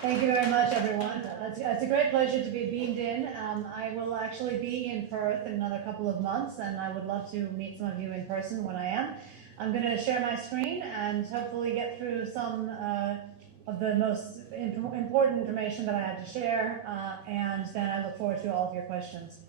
Thank you very much, everyone. It's a great pleasure to be beamed in. I will actually be in Perth in another couple of months, and I would love to meet some of you in person when I am. I'm going to share my screen and hopefully get through some of the most important information that I had to share, and then I look forward to all of your questions.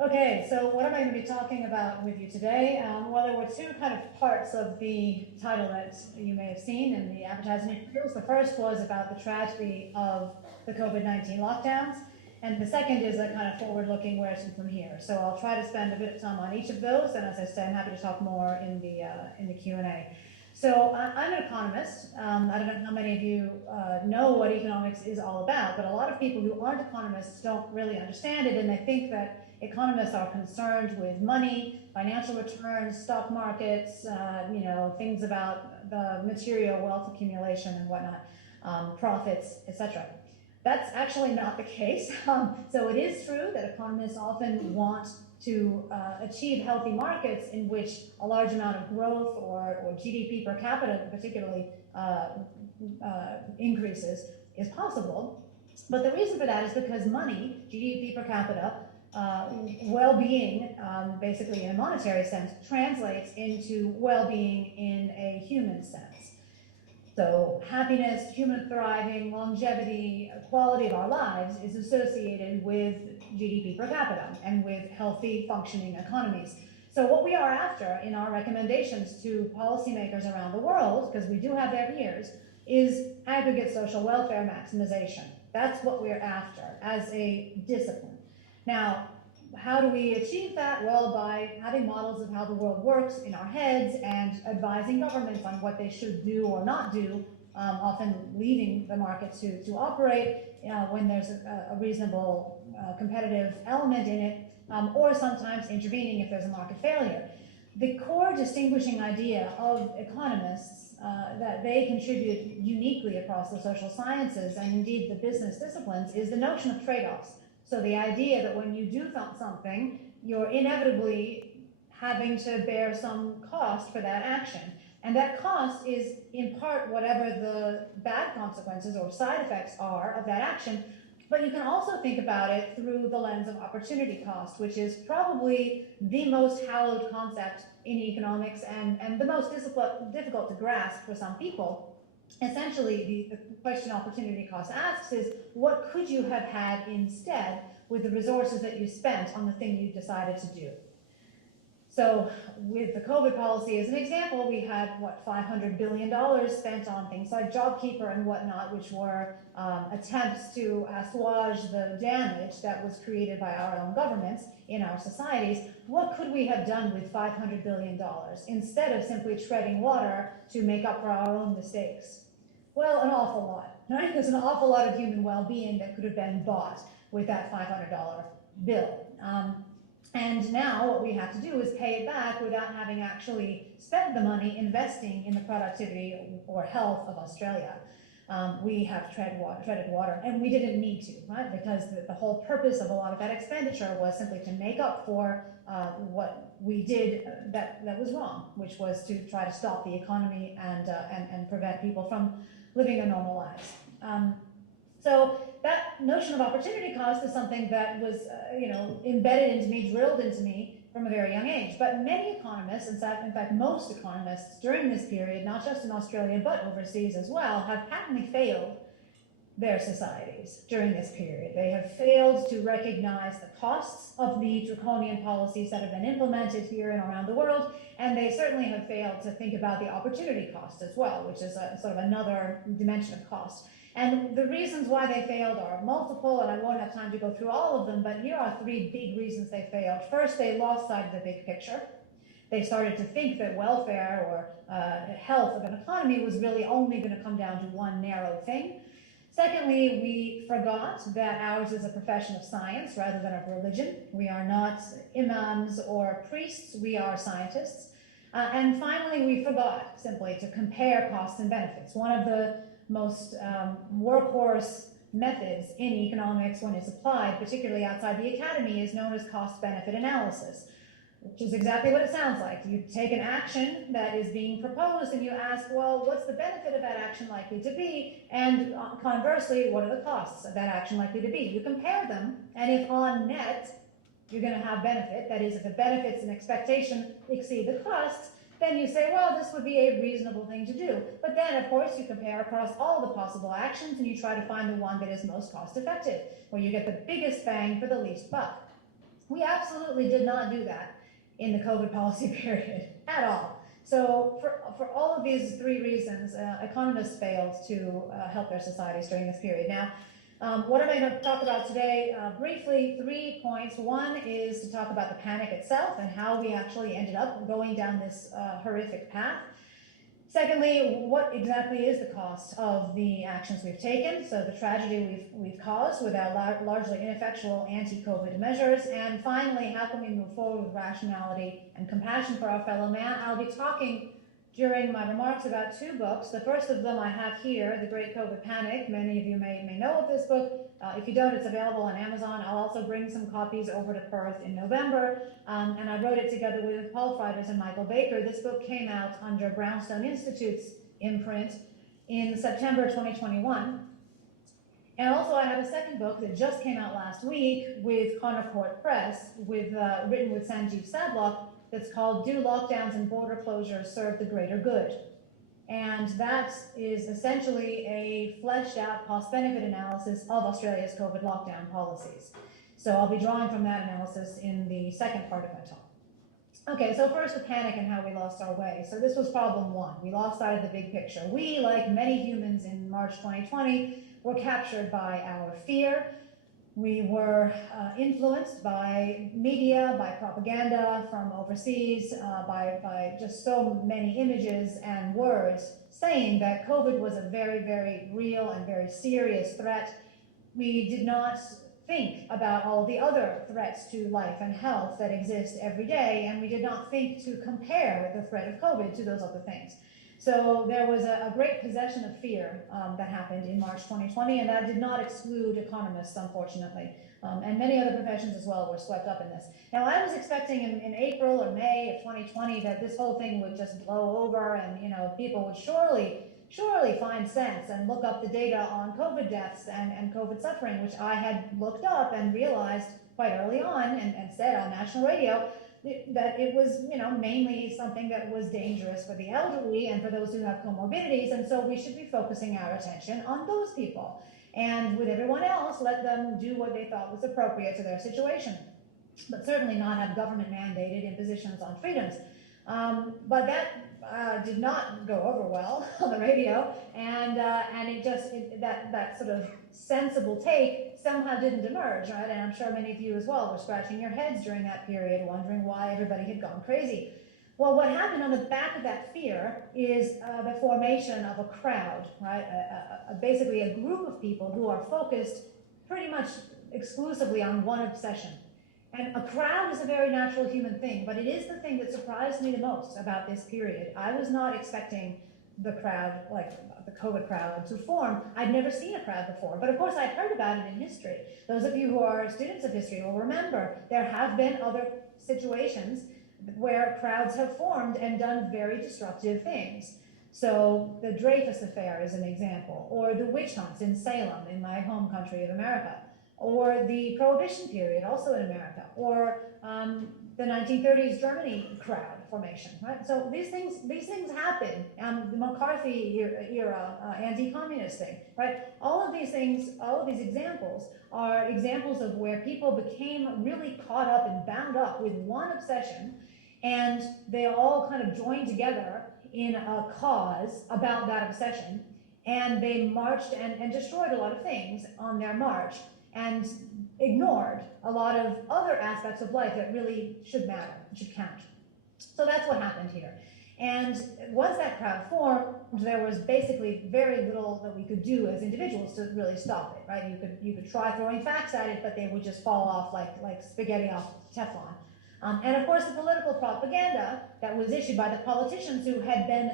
Okay, so what am I going to be talking about with you today? Well, there were two kind of parts of the title that you may have seen in the advertising materials. The first was about the tragedy of the COVID-19 lockdowns, and the second is a kind of forward-looking where to from here. So I'll try to spend a bit of time on each of those, and as I said, I'm happy to talk more in the Q&A. So I'm an economist. I don't know how many of you know what economics is all about, but a lot of people who aren't economists don't really understand it, and they think that economists are concerned with money, financial returns, stock markets, things about the material wealth accumulation and whatnot, profits, etc. That's actually not the case. So it is true that economists often want to achieve healthy markets in which a large amount of growth or GDP per capita particularly increases is possible. But the reason for that is because money, GDP per capita, well-being, basically in a monetary sense, translates into well-being in a human sense. So happiness, human thriving, longevity, quality of our lives is associated with GDP per capita and with healthy functioning economies. So what we are after in our recommendations to policymakers around the world, because we do have their ears, is aggregate social welfare maximization. That's what we're after as a discipline. Now, how do we achieve that? Well, by having models of how the world works in our heads and advising governments on what they should do or not do, often leaving the market to operate when there's a reasonable competitive element in it, or sometimes intervening if there's a market failure. The core distinguishing idea of economists that they contribute uniquely across the social sciences and indeed the business disciplines is the notion of trade-offs. So the idea that when you do something, you're inevitably having to bear some cost for that action. And that cost is in part whatever the bad consequences or side effects are of that action. But you can also think about it through the lens of opportunity cost, which is probably the most hallowed concept in economics and the most difficult to grasp for some people. Essentially, the question opportunity cost asks is, what could you have had instead with the resources that you spent on the thing you decided to do? So with the COVID policy as an example, we had, $500 billion spent on things like JobKeeper and whatnot, which were attempts to assuage the damage that was created by our own governments in our societies. What could we have done with $500 billion instead of simply treading water to make up for our own mistakes? Well, an awful lot, right? There's an awful lot of human well-being that could have been bought with that $500 bill. And now what we have to do is pay it back without having actually spent the money investing in the productivity or health of Australia. We have treaded water, and we didn't need to, right? Because the whole purpose of a lot of that expenditure was simply to make up for what we did that was wrong, which was to try to stop the economy and prevent people from living their normal lives. So that notion of opportunity cost is something that was, embedded into me, drilled into me from a very young age. But many economists, in fact, most economists during this period, not just in Australia but overseas as well, have patently failed their societies during this period. They have failed to recognize the costs of the draconian policies that have been implemented here and around the world, and they certainly have failed to think about the opportunity cost as well, which is a sort of another dimension of cost. And the reasons why they failed are multiple, and I won't have time to go through all of them, but here are three big reasons they failed. First, they lost sight of the big picture. They started to think that welfare or health of an economy was really only going to come down to one narrow thing. Secondly, we forgot that ours is a profession of science rather than of religion. We are not imams or priests, we are scientists. And finally, we forgot simply to compare costs and benefits. One of the most workhorse methods in economics when it's applied, particularly outside the academy, is known as cost-benefit analysis. which is exactly what it sounds like. You take an action that is being proposed and you ask, well, what's the benefit of that action likely to be? And conversely, what are the costs of that action likely to be? You compare them, and if on net you're going to have benefit, that is, if the benefits and expectation exceed the costs, then you say, well, this would be a reasonable thing to do. But then, of course, you compare across all the possible actions and you try to find the one that is most cost effective, where you get the biggest bang for the least buck. We absolutely did not do that in the COVID policy period at all. So for all of these three reasons, economists failed to help their societies during this period. Now, what am I going to talk about today? Briefly, 3 points. One is to talk about the panic itself and how we actually ended up going down this horrific path. Secondly, what exactly is the cost of the actions we've taken, so the tragedy we've caused with our largely ineffectual anti-COVID measures. And finally, how can we move forward with rationality and compassion for our fellow man? I'll be talking during my remarks about 2 books. The first of them I have here, The Great COVID Panic. Many of you may know of this book. If you don't, it's available on Amazon. I'll also bring some copies over to Perth in November. And I wrote it together with Paul Frieders and Michael Baker. This book came out under Brownstone Institute's imprint in September 2021. And also I have a second book that just came out last week with Connor Court Press, written with Sanjeev Sadlock, that's called Do Lockdowns and Border Closures Serve the Greater Good? And that is essentially a fleshed out cost-benefit analysis of Australia's COVID lockdown policies. So I'll be drawing from that analysis in the second part of my talk. Okay, so first the panic and how we lost our way. So this was problem 1. We lost sight of the big picture. We, like many humans in March 2020, were captured by our fear. We were influenced by media, by propaganda from overseas, by just so many images and words saying that COVID was a very, very real and very serious threat. We did not think about all the other threats to life and health that exist every day, and we did not think to compare the threat of COVID to those other things. So there was a great possession of fear that happened in March 2020, and that did not exclude economists, unfortunately. And many other professions as well were swept up in this. Now, I was expecting in April or May of 2020 that this whole thing would just blow over and, people would surely find sense and look up the data on COVID deaths and COVID suffering, which I had looked up and realized quite early on and said on national radio that it was, mainly something that was dangerous for the elderly and for those who have comorbidities, and so we should be focusing our attention on those people. And with everyone else, let them do what they thought was appropriate to their situation, but certainly not have government mandated impositions on freedoms. But that did not go over well on the radio, and that sort of sensible take somehow didn't emerge, right? And I'm sure many of you as well were scratching your heads during that period, wondering why everybody had gone crazy. Well, what happened on the back of that fear is the formation of a crowd, right? Basically a group of people who are focused pretty much exclusively on one obsession. And a crowd is a very natural human thing, but it is the thing that surprised me the most about this period. I was not expecting the crowd, like the COVID crowd, to form. I'd never seen a crowd before, but of course I'd heard about it in history. Those of you who are students of history will remember there have been other situations where crowds have formed and done very destructive things. So the Dreyfus Affair is an example, or the witch hunts in Salem, in my home country of America, or the Prohibition period, also in America, or the 1930s Germany crowd formation, right? So these things happen. The McCarthy era anti-communist thing, right? All of these things, all of these examples are examples of where people became really caught up and bound up with one obsession, and they all kind of joined together in a cause about that obsession, and they marched and destroyed a lot of things on their march, and ignored a lot of other aspects of life that really should matter, should count. So that's what happened here. And once that crowd formed, there was basically very little that we could do as individuals to really stop it, right? You could try throwing facts at it, but they would just fall off like spaghetti off Teflon. And of course, the political propaganda that was issued by the politicians who had been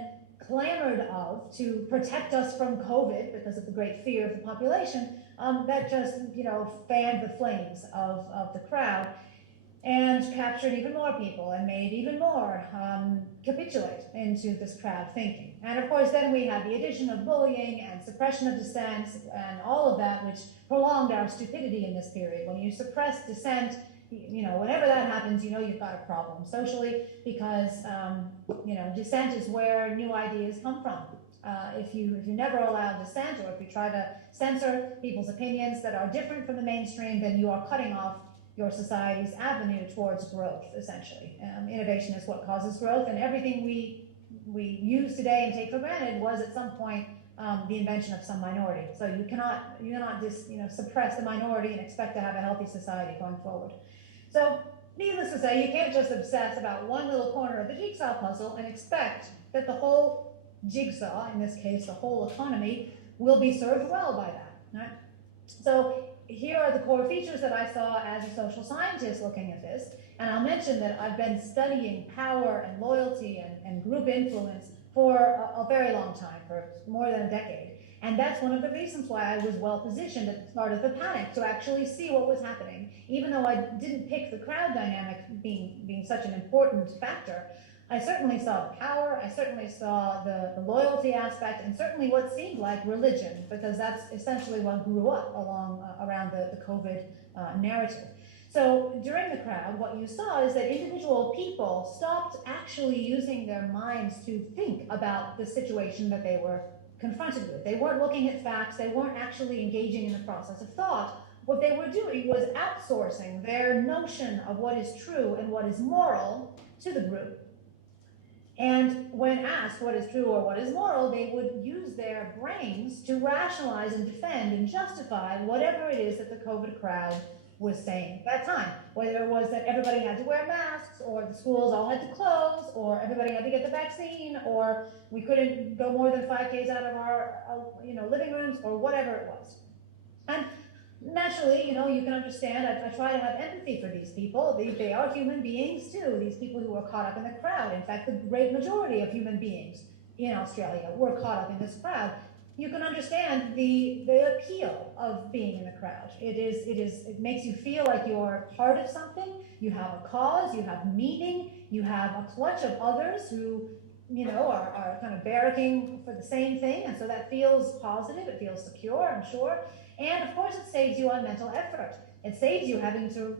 clamored of to protect us from COVID because of the great fear of the population, that just, fanned the flames of the crowd. and captured even more people and made even more capitulate into this crowd thinking. And of course, then we had the addition of bullying and suppression of dissent and all of that, which prolonged our stupidity in this period. When you suppress dissent, whenever that happens, you've got a problem socially, because, dissent is where new ideas come from. If you never allow dissent, or if you try to censor people's opinions that are different from the mainstream, then you are cutting off your society's avenue towards growth, essentially. Innovation is what causes growth, and everything we use today and take for granted was at some point the invention of some minority. So you cannot just suppress the minority and expect to have a healthy society going forward. So needless to say, you can't just obsess about one little corner of the jigsaw puzzle and expect that the whole jigsaw, in this case the whole economy, will be served well by that. Right? So here are the core features that I saw as a social scientist looking at this, and I'll mention that I've been studying power and loyalty and group influence for a very long time, for more than a decade. And that's one of the reasons why I was well positioned at the start of the panic to actually see what was happening. Even though I didn't pick the crowd dynamic being such an important factor, I certainly saw the power, I certainly saw the loyalty aspect, and certainly what seemed like religion, because that's essentially what grew up around the COVID narrative. So during the crowd, what you saw is that individual people stopped actually using their minds to think about the situation that they were confronted with. They weren't looking at facts, they weren't actually engaging in the process of thought. What they were doing was outsourcing their notion of what is true and what is moral to the group. And when asked what is true or what is moral, they would use their brains to rationalize and defend and justify whatever it is that the COVID crowd was saying at that time. Whether it was that everybody had to wear masks, or the schools all had to close, or everybody had to get the vaccine, or we couldn't go more than 5Ks out of our living rooms, or whatever it was. And naturally, you can understand, I try to have empathy for these people. They are human beings too, these people who are caught up in the crowd. In fact, the great majority of human beings in Australia were caught up in this crowd. You can understand the appeal of being in the crowd. It makes you feel like you're part of something. You have a cause, you have meaning, you have a clutch of others who are kind of barracking for the same thing, and so that feels positive, it feels secure, I'm sure. And of course, it saves you on mental effort. It saves you having to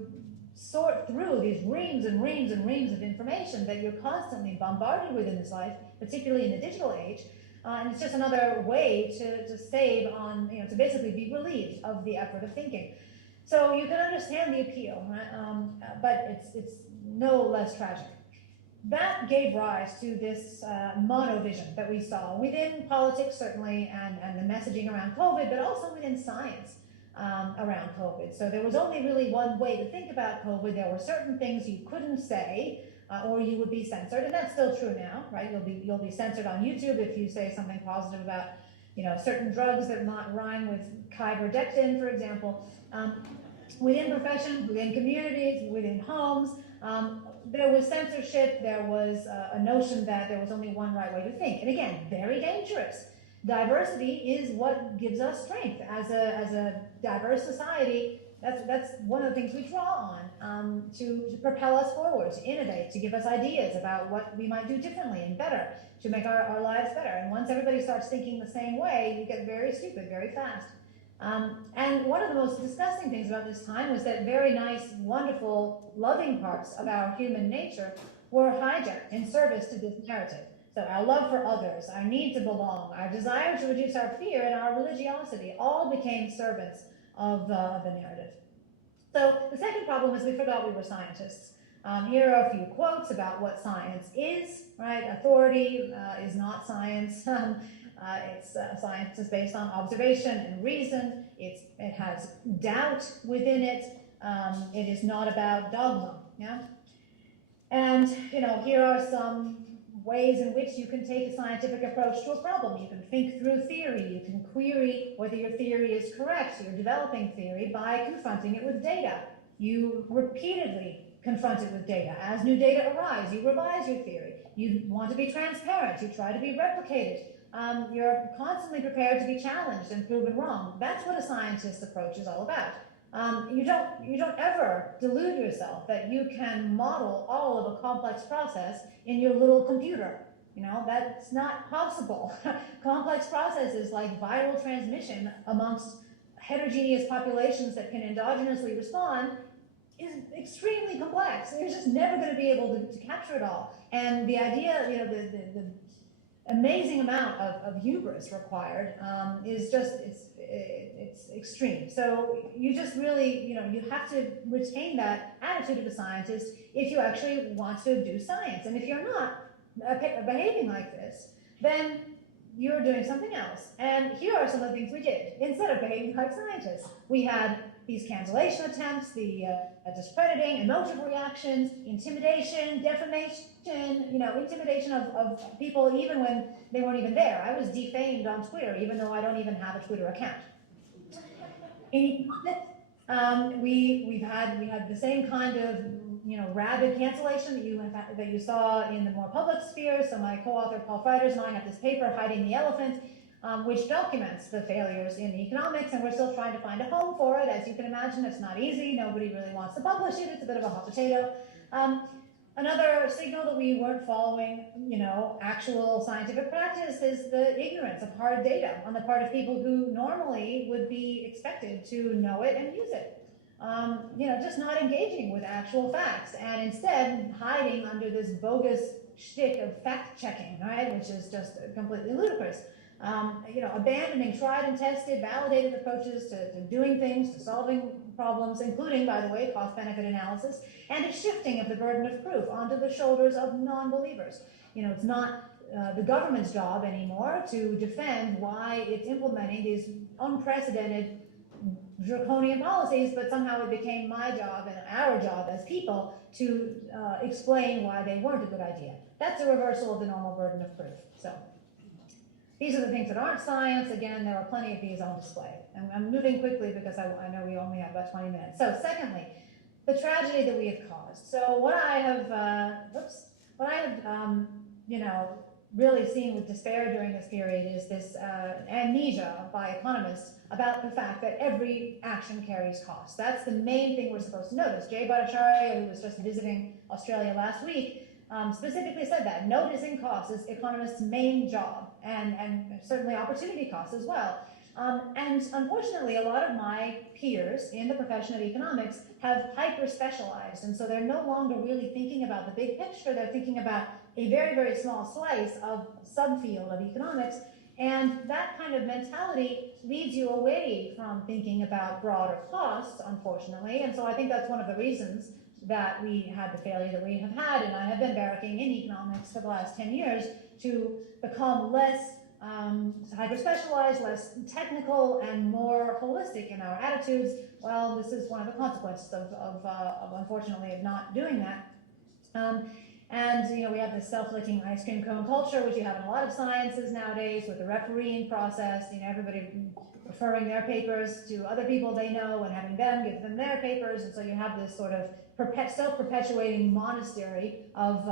sort through these reams and reams and reams of information that you're constantly bombarded with in this life, particularly in the digital age. And it's just another way to save on, to basically be relieved of the effort of thinking. So you can understand the appeal, right? But it's no less tragic. That gave rise to this monovision that we saw within politics, certainly, and the messaging around COVID, but also within science around COVID. So there was only really one way to think about COVID. There were certain things you couldn't say, or you would be censored, and that's still true now, right? You'll be censored on YouTube if you say something positive about certain drugs that might rhyme with kyverdectin, for example. Within professions, within communities, within homes, there was censorship. There was a notion that there was only one right way to think, and again, very dangerous. Diversity is what gives us strength as a diverse society. That's one of the things we draw on to propel us forward, to innovate, to give us ideas about what we might do differently and better, to make our lives better. And once everybody starts thinking the same way, you get very stupid very fast. And one of the most disgusting things about this time was that very nice, wonderful, loving parts of our human nature were hijacked in service to this narrative. So our love for others, our need to belong, our desire to reduce our fear, and our religiosity all became servants of the narrative. So the second problem is we forgot we were scientists. Here are a few quotes about what science is, right? Authority is not science. Science is based on observation and reason. It has doubt within it. It is not about dogma, yeah? And, here are some ways in which you can take a scientific approach to a problem. You can think through theory. You can query whether your theory is correct. You're developing theory by confronting it with data. You repeatedly confront it with data. As new data arise, you revise your theory. You want to be transparent. You try to be replicated. You're constantly prepared to be challenged and proven wrong. That's what a scientist's approach is all about. You don't ever delude yourself that you can model all of a complex process in your little computer. You know, that's not possible. Complex processes like viral transmission amongst heterogeneous populations that can endogenously respond is extremely complex. You're just never going to be able to capture it all. And the idea, you know, the amazing amount of hubris required is just, it's extreme. So you just really, you know, you have to retain that attitude of a scientist if you actually want to do science. And if you're not behaving like this, then you're doing something else. And here are some of the things we did. Instead of behaving like scientists, we had these cancellation attempts, the discrediting, emotive reactions, intimidation, defamation, you know, intimidation of people even when they weren't even there. I was defamed on Twitter, even though I don't even have a Twitter account. In economics, we had the same kind of, you know, rabid cancellation that you saw in the more public sphere. So my co-author Paul Freiders and I have this paper, Hiding the Elephant, which documents the failures in economics, and we're still trying to find a home for it. As you can imagine, it's not easy. Nobody really wants to publish it. It's a bit of a hot potato. Another signal that we weren't following, you know, actual scientific practice is the ignorance of hard data on the part of people who normally would be expected to know it and use it. You know, just not engaging with actual facts and instead hiding under this bogus shtick of fact-checking, right, which is just completely ludicrous. You know, abandoning tried and tested, validated approaches to doing things, to solving problems, including, by the way, cost-benefit analysis, and a shifting of the burden of proof onto the shoulders of non-believers. You know, it's not the government's job anymore to defend why it's implementing these unprecedented draconian policies, but somehow it became my job and our job as people to explain why they weren't a good idea. That's a reversal of the normal burden of proof. So these are the things that aren't science. Again, there are plenty of these on display. And I'm moving quickly because I know we only have about 20 minutes. So secondly, the tragedy that we have caused. So what I have, you know, really seen with despair during this period is this amnesia by economists about the fact that every action carries costs. That's the main thing we're supposed to notice. Jay Bhattacharya, who was just visiting Australia last week, specifically said that noticing costs is economists' main job, and certainly opportunity costs as well. And unfortunately, a lot of my peers in the profession of economics have hyper-specialized, and so they're no longer really thinking about the big picture. They're thinking about a very, very small slice of subfield of economics, and that kind of mentality leads you away from thinking about broader costs, unfortunately. And so I think that's one of the reasons that we had the failure that we have had, and I have been barracking in economics for the last 10 years to become less hyper-specialized, less technical, and more holistic in our attitudes. Well, this is one of the consequences of unfortunately, of not doing that. And, you know, we have this self-licking ice cream cone culture, which you have in a lot of sciences nowadays with the refereeing process, you know, everybody referring their papers to other people they know and having them give them their papers. And so you have this sort of self-perpetuating monastery of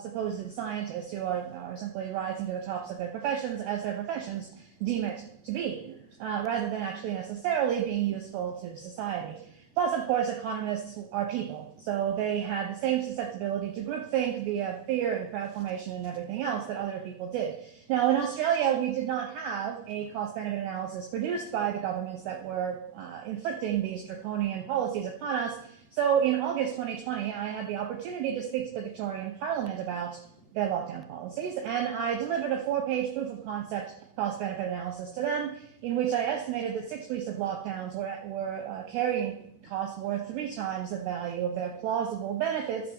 supposed scientists who are simply rising to the tops of their professions as their professions deem it to be, rather than actually necessarily being useful to society. Plus, of course, economists are people, so they had the same susceptibility to groupthink via fear and crowd formation and everything else that other people did. Now, in Australia, we did not have a cost-benefit analysis produced by the governments that were inflicting these draconian policies upon us. So in August 2020, I had the opportunity to speak to the Victorian Parliament about their lockdown policies, and I delivered a 4-page proof of concept cost-benefit analysis to them, in which I estimated that 6 weeks of lockdowns were carrying costs worth 3 times the value of their plausible benefits.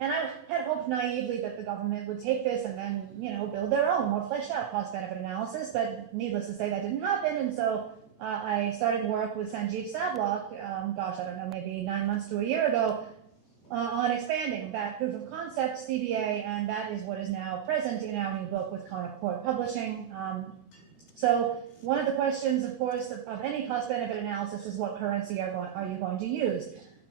And I had hoped naively that the government would take this and then, you know, build their own more fleshed out cost-benefit analysis, but needless to say, that didn't happen. And so I started work with Sanjeev Sablock, gosh, I don't know, maybe 9 months to a year ago, on expanding that proof of concept CBA, and that is what is now present in our new book with Court Publishing. So one of the questions, of course, of any cost-benefit analysis is what currency are you going to use?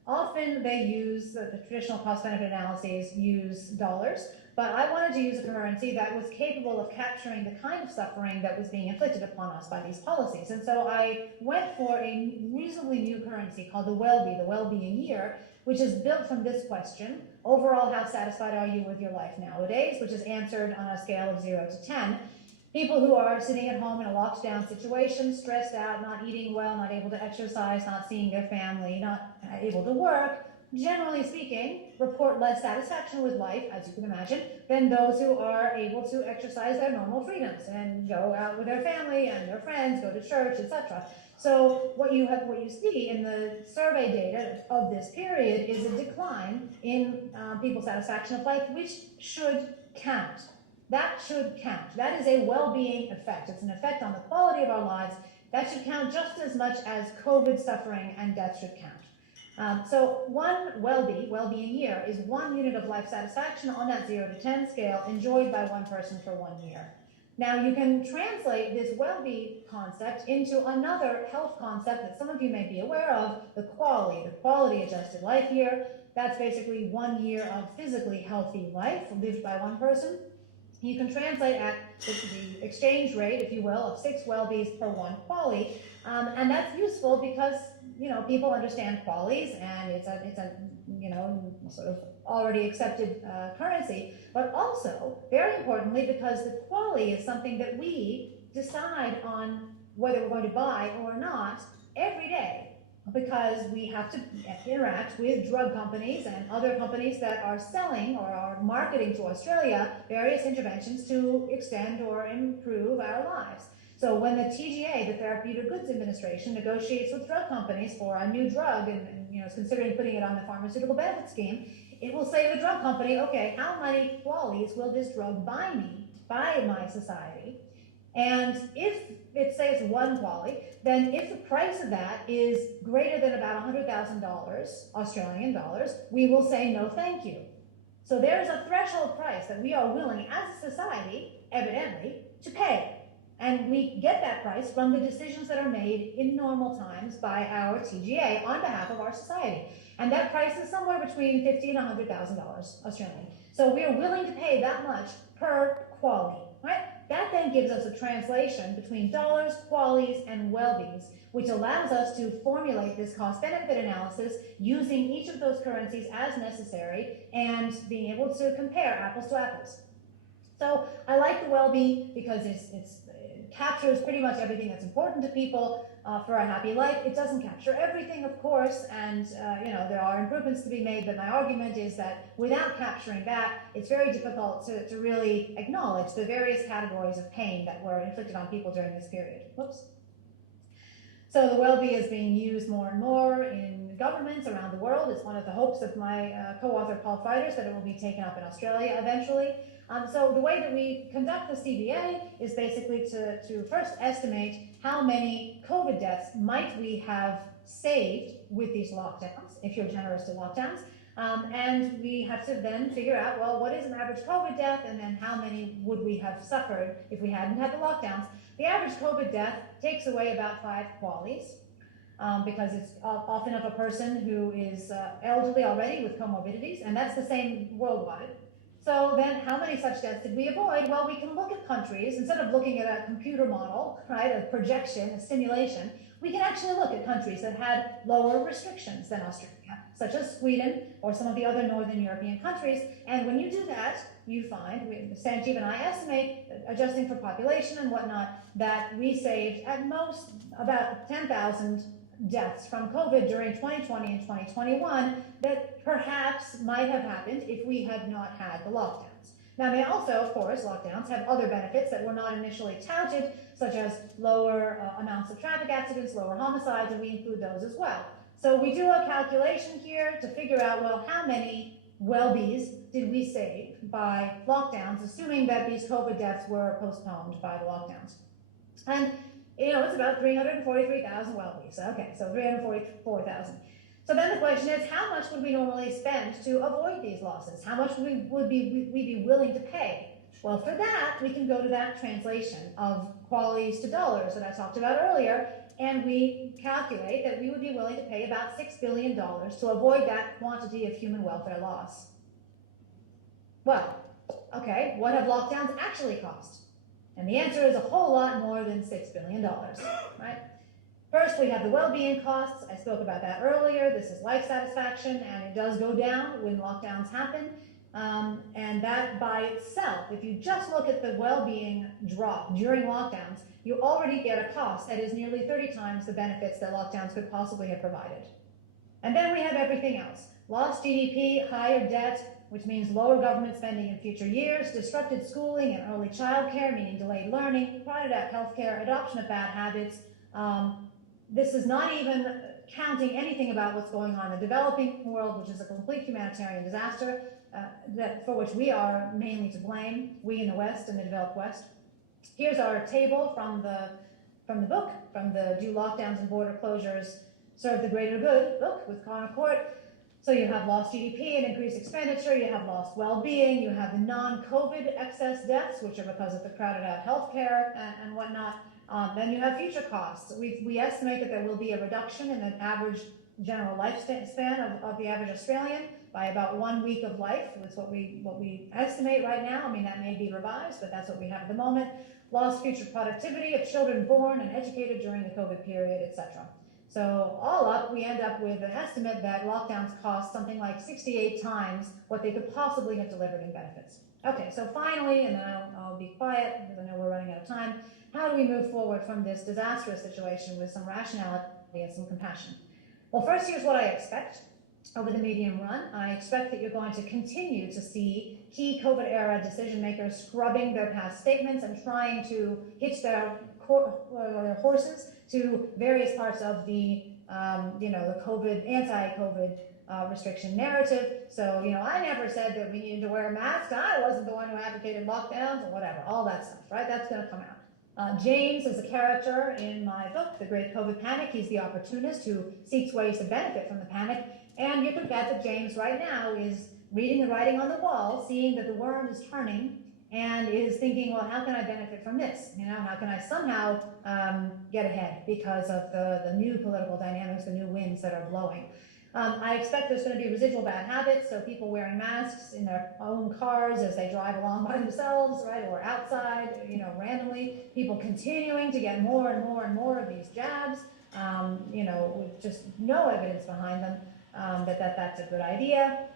Often they use, the traditional cost-benefit analyses use dollars, but I wanted to use a currency that was capable of capturing the kind of suffering that was being inflicted upon us by these policies. And so I went for a reasonably new currency called the well-being year, which is built from this question: overall, how satisfied are you with your life nowadays? Which is answered on a scale of 0 to 10. People who are sitting at home in a locked down situation, stressed out, not eating well, not able to exercise, not seeing their family, not able to work, generally speaking, report less satisfaction with life, as you can imagine, than those who are able to exercise their normal freedoms and go out with their family and their friends, go to church, etc. So what you see in the survey data of this period is a decline in people's satisfaction of life, which should count. That should count. That is a well-being effect. It's an effect on the quality of our lives. That should count just as much as COVID suffering and death should count. So one well-being year is 1 unit of life satisfaction on that 0 to 10 scale enjoyed by one person for 1 year. Now you can translate this well-being concept into another health concept that some of you may be aware of, the quality adjusted life year. That's basically 1 year of physically healthy life lived by one person. You can translate at the exchange rate, if you will, of 6 well-bees per 1 quali, and that's useful because people understand qualies, and it's a sort of already accepted currency, but also very importantly because the quali is something that we decide on whether we're going to buy or not every day, because we have to interact with drug companies and other companies that are selling or are marketing to Australia various interventions to extend or improve our lives. So when the TGA, the Therapeutic Goods Administration, negotiates with drug companies for a new drug and is considering putting it on the pharmaceutical benefit scheme, it will say to the drug company, okay, how many qualies will this drug buy my society? And if it says 1 quali, then if the price of that is greater than about $100,000 Australian dollars, we will say no thank you. So there's a threshold price that we are willing as a society, evidently, to pay. And we get that price from the decisions that are made in normal times by our TGA on behalf of our society. And that price is somewhere between $50,000 and $100,000 Australian. So we are willing to pay that much per quali, right? That then gives us a translation between dollars, qualies, and well-beings, which allows us to formulate this cost-benefit analysis using each of those currencies as necessary and being able to compare apples to apples. So I like the well-being because it captures pretty much everything that's important to people for a happy life. It doesn't capture everything, of course, and there are improvements to be made, but my argument is that without capturing that, it's very difficult to really acknowledge the various categories of pain that were inflicted on people during this period. Whoops. So the well-being is being used more and more in governments around the world. It's one of the hopes of my co-author Paul Fighters that it will be taken up in Australia eventually. So the way that we conduct the CBA is basically to first estimate how many COVID deaths might we have saved with these lockdowns, if you're generous to lockdowns. And we have to then figure out, well, what is an average COVID death, and then how many would we have suffered if we hadn't had the lockdowns. The average COVID death takes away about 5 qualies, because it's often of a person who is elderly already with comorbidities, and that's the same worldwide. So then how many such deaths did we avoid? Well, we can look at countries, instead of looking at a computer model, right, a projection, a simulation, we can actually look at countries that had lower restrictions than Australia, such as Sweden or some of the other Northern European countries. And when you do that, you find, Sanjeev and I estimate, adjusting for population and whatnot, that we saved at most about 10,000 deaths from COVID during 2020 and 2021 that perhaps might have happened if we had not had the lockdowns. Now, they also, of course, lockdowns have other benefits that were not initially touted, such as lower amounts of traffic accidents, lower homicides, and we include those as well. So we do a calculation here to figure out, well, how many well-bees did we save by lockdowns, assuming that these COVID deaths were postponed by the lockdowns. And it's about 343,000 well-bees. Okay, so 344,000. So then the question is, how much would we normally spend to avoid these losses? How much would we be willing to pay? Well, for that, we can go to that translation of qualities to dollars that I talked about earlier, and we calculate that we would be willing to pay about $6 billion to avoid that quantity of human welfare loss. Well, okay, what have lockdowns actually cost? And the answer is a whole lot more than $6 billion, right? First, we have the well-being costs. I spoke about that earlier. This is life satisfaction, and it does go down when lockdowns happen. And that by itself, if you just look at the well-being drop during lockdowns, you already get a cost that is nearly 30 times the benefits that lockdowns could possibly have provided. And then we have everything else. Lost GDP, higher debt, which means lower government spending in future years, disrupted schooling and early childcare, meaning delayed learning, crowded out healthcare, adoption of bad habits. This is not even counting anything about what's going on in the developing world, which is a complete humanitarian disaster for which we are mainly to blame, we in the West and the developed West. Here's our table from the book, from the Do Lockdowns and Border Closures Serve the Greater Good book with Connor Court. So you have lost GDP and increased expenditure, you have lost well-being, you have the non-COVID excess deaths, which are because of the crowded out healthcare and whatnot. Then you have future costs. We estimate that there will be a reduction in the average general lifespan of the average Australian by about 1 week of life. That's what we estimate right now. I mean, that may be revised, but that's what we have at the moment. Lost future productivity of children born and educated during the COVID period, etc. So all up, we end up with an estimate that lockdowns cost something like 68 times what they could possibly have delivered in benefits. Okay, so finally, and then I'll be quiet because I know we're running out of time, how do we move forward from this disastrous situation with some rationality and some compassion? Well, first, here's what I expect over the medium run. I expect that you're going to continue to see key COVID-era decision makers scrubbing their past statements and trying to hitch their horses to various parts of the, the COVID, anti-COVID restriction narrative. So, I never said that we needed to wear masks. I wasn't the one who advocated lockdowns or whatever, all that stuff, right? That's going to come out. James is a character in my book, The Great COVID Panic. He's the opportunist who seeks ways to benefit from the panic. And you can bet that James right now is reading the writing on the wall, seeing that the worm is turning, and is thinking, well, how can I benefit from this? How can I somehow get ahead because of the new political dynamics, the new winds that are blowing? I expect there's going to be residual bad habits, so people wearing masks in their own cars as they drive along by themselves, right, or outside, randomly. People continuing to get more and more and more of these jabs, with just no evidence behind them that's a good idea.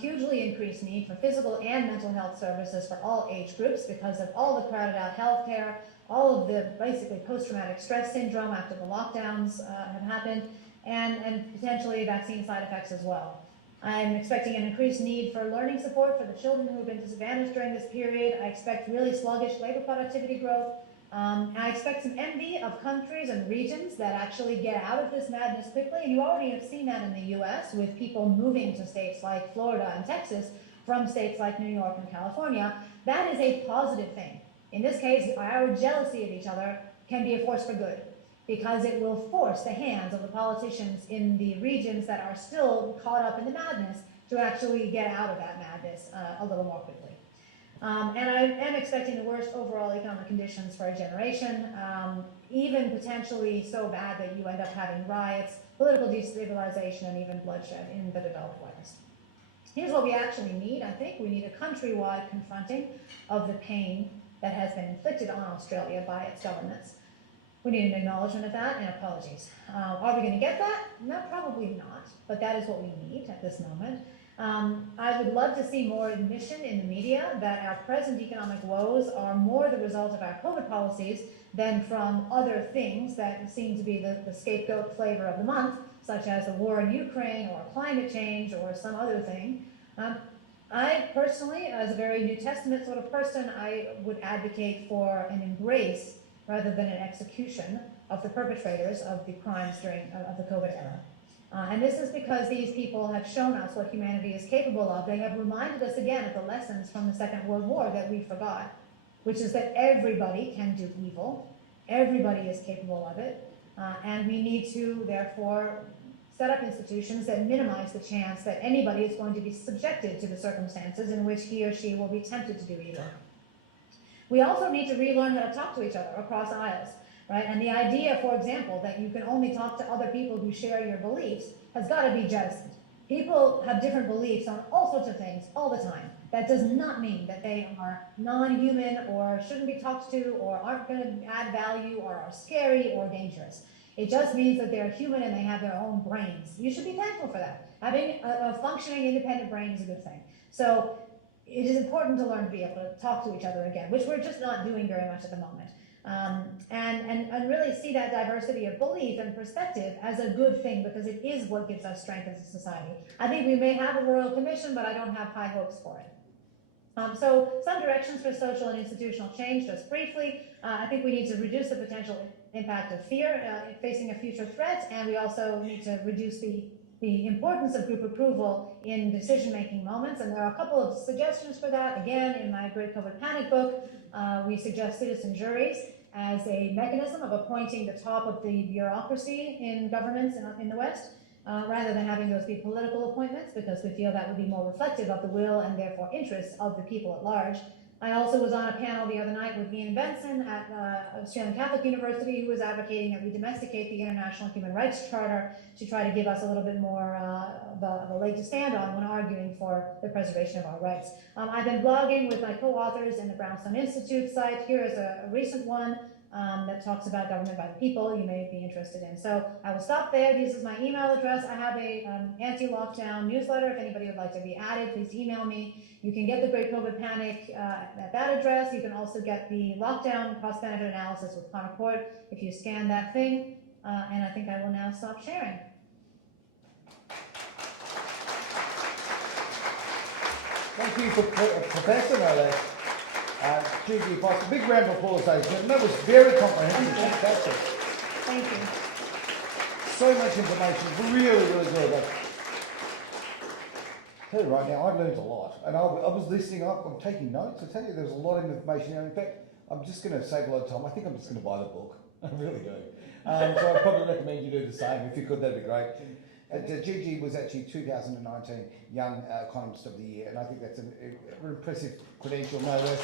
Hugely increased need for physical and mental health services for all age groups because of all the crowded out healthcare, all of the basically post-traumatic stress syndrome after the lockdowns have happened, and potentially vaccine side effects as well. I'm expecting an increased need for learning support for the children who have been disadvantaged during this period. I expect really sluggish labor productivity growth. I expect some envy of countries and regions that actually get out of this madness quickly, and you already have seen that in the US with people moving to states like Florida and Texas from states like New York and California. That is a positive thing. In this case, our jealousy of each other can be a force for good, because it will force the hands of the politicians in the regions that are still caught up in the madness to actually get out of that madness a little more quickly. And I am expecting the worst overall economic conditions for a generation, even potentially so bad that you end up having riots, political destabilization, and even bloodshed in the developed West. Here's what we actually need, I think. We need a countrywide confronting of the pain that has been inflicted on Australia by its governments. We need an acknowledgement of that and apologies. Are we going to get that? No, probably not, but that is what we need at this moment. I would love to see more admission in the media that our present economic woes are more the result of our COVID policies than from other things that seem to be the scapegoat flavor of the month, such as the war in Ukraine or climate change or some other thing. I personally, as a very New Testament sort of person, I would advocate for an embrace rather than an execution of the perpetrators of the crimes of the COVID era. And this is because these people have shown us what humanity is capable of. They have reminded us again of the lessons from the Second World War that we forgot, which is that everybody can do evil, everybody is capable of it, and we need to, therefore, set up institutions that minimize the chance that anybody is going to be subjected to the circumstances in which he or she will be tempted to do evil. We also need to relearn how to talk to each other across aisles, right? And the idea, for example, that you can only talk to other people who share your beliefs has got to be jettisoned. People have different beliefs on all sorts of things all the time. That does not mean that they are non-human or shouldn't be talked to or aren't going to add value or are scary or dangerous. It just means that they're human and they have their own brains. You should be thankful for that. Having a functioning independent brain is a good thing. So it is important to learn to be able to talk to each other again, which we're just not doing very much at the moment. And really see that diversity of belief and perspective as a good thing, because it is what gives us strength as a society. I think we may have a royal commission, but I don't have high hopes for it. So some directions for social and institutional change, just briefly. I think we need to reduce the potential impact of fear facing a future threat, and we also need to reduce the importance of group approval in decision-making moments. And there are a couple of suggestions for that. Again, in my Great COVID Panic book, we suggest citizen juries as a mechanism of appointing the top of the bureaucracy in governments in the West, rather than having those be political appointments, because we feel that would be more reflective of the will and therefore interests of the people at large. I also was on a panel the other night with Ian Benson at Australian Catholic University, who was advocating that we domesticate the International Human Rights Charter to try to give us a little bit more of a leg to stand on when arguing for the preservation of our rights. I've been blogging with my co-authors in the Brownstone Institute site. Here is a recent one that talks about government by the people you may be interested in. So I will stop there. This is my email address. I have a anti-lockdown newsletter. If anybody would like to be added, please email me. You can get the Great COVID Panic at that address. You can also get the lockdown cost-benefit analysis with Connor Court if you scan that thing. And I think I will now stop sharing. Thank you for Professor Knowles. Gigi Foster, big round of applause, ladies and gentlemen. That was very comprehensive. Fantastic. Thank you. So much information. Really, really good. I tell you right now, I've learned a lot. And I was listening up, I'm taking notes. I tell you, there's a lot of information here. In fact, I'm just going to save a lot of time. I think I'm just going to buy the book. I really do. So I'd probably recommend you do the same. If you could, that'd be great. Gigi was actually 2019 Young Economist of the Year, and I think that's an impressive credential, no less.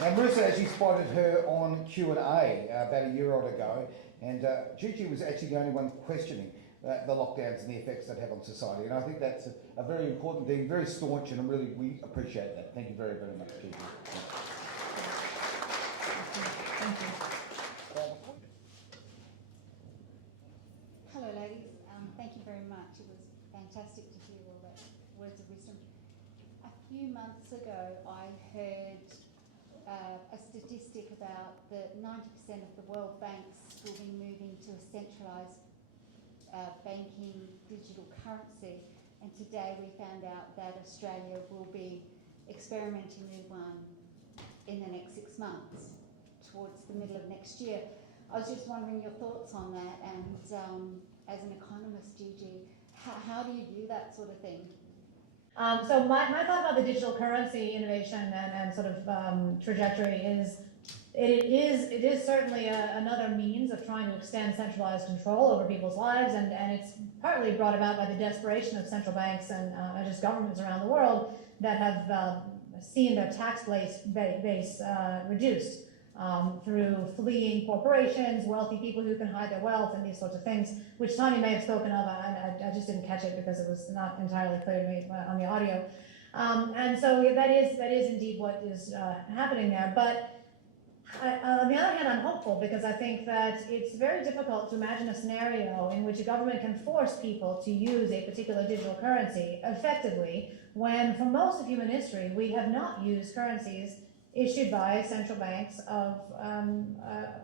Now, Marissa actually spotted her on Q&A about a year or so ago, and Gigi was actually the only one questioning the lockdowns and the effects that have on society, and I think that's a very important thing, very staunch, and we appreciate that. Thank you very, very much, Gigi. Thank you. Hello ladies, thank you very much. It was fantastic to hear all that words of wisdom. A few months ago I heard a statistic about that 90% of the world banks will be moving to a centralised banking digital currency, and today we found out that Australia will be experimenting with one in the next 6 months towards the middle of next year. I was just wondering your thoughts on that, and as an economist, Gigi, how do you view that sort of thing? So my thought about the digital currency innovation and sort of trajectory is, it is certainly another means of trying to extend centralized control over people's lives, and it's partly brought about by the desperation of central banks and just governments around the world that have seen their tax base reduced. Through fleeing corporations, wealthy people who can hide their wealth, and these sorts of things, which Tanya may have spoken of. I just didn't catch it because it was not entirely clear to me on the audio. And so that is indeed what is happening there. But on the other hand, I'm hopeful, because I think that it's very difficult to imagine a scenario in which a government can force people to use a particular digital currency effectively, when for most of human history we have not used currencies issued by central banks of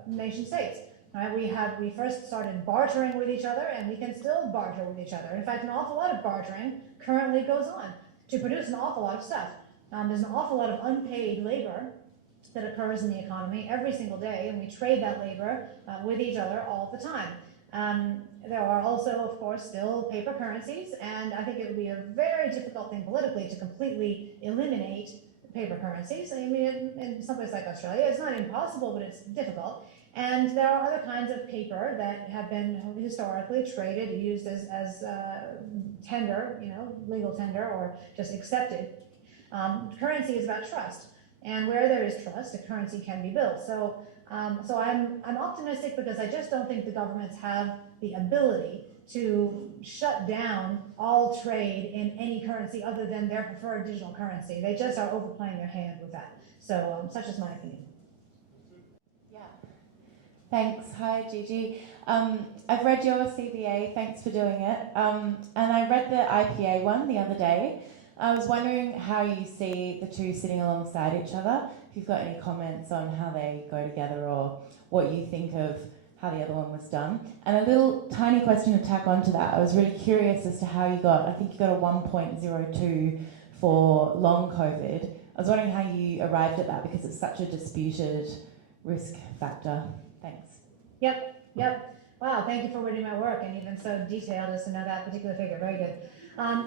nation states. Right? We first started bartering with each other, and we can still barter with each other. In fact, an awful lot of bartering currently goes on to produce an awful lot of stuff. There's an awful lot of unpaid labor that occurs in the economy every single day, and we trade that labor with each other all the time. There are also, of course, still paper currencies, and I think it would be a very difficult thing politically to completely eliminate paper currencies. I mean, in someplace like Australia, it's not impossible, but it's difficult. And there are other kinds of paper that have been historically traded, used as tender, legal tender, or just accepted. Currency is about trust, and where there is trust, a currency can be built. So I'm optimistic, because I just don't think the governments have the ability to shut down all trade in any currency other than their preferred digital currency. They just are overplaying their hand with that. So such is my opinion. Yeah. Thanks. Hi, Gigi. I've read your CBA. Thanks for doing it. And I read the IPA one the other day. I was wondering how you see the two sitting alongside each other. If you've got any comments on how they go together or what you think of how the other one was done. And a little tiny question to tack onto that. I was really curious as to how you got, I think you got a 1.02 for long COVID. I was wondering how you arrived at that because it's such a disputed risk factor. Thanks. Yep. Wow, thank you for reading my work and even so detailed as to know that particular figure. Very good.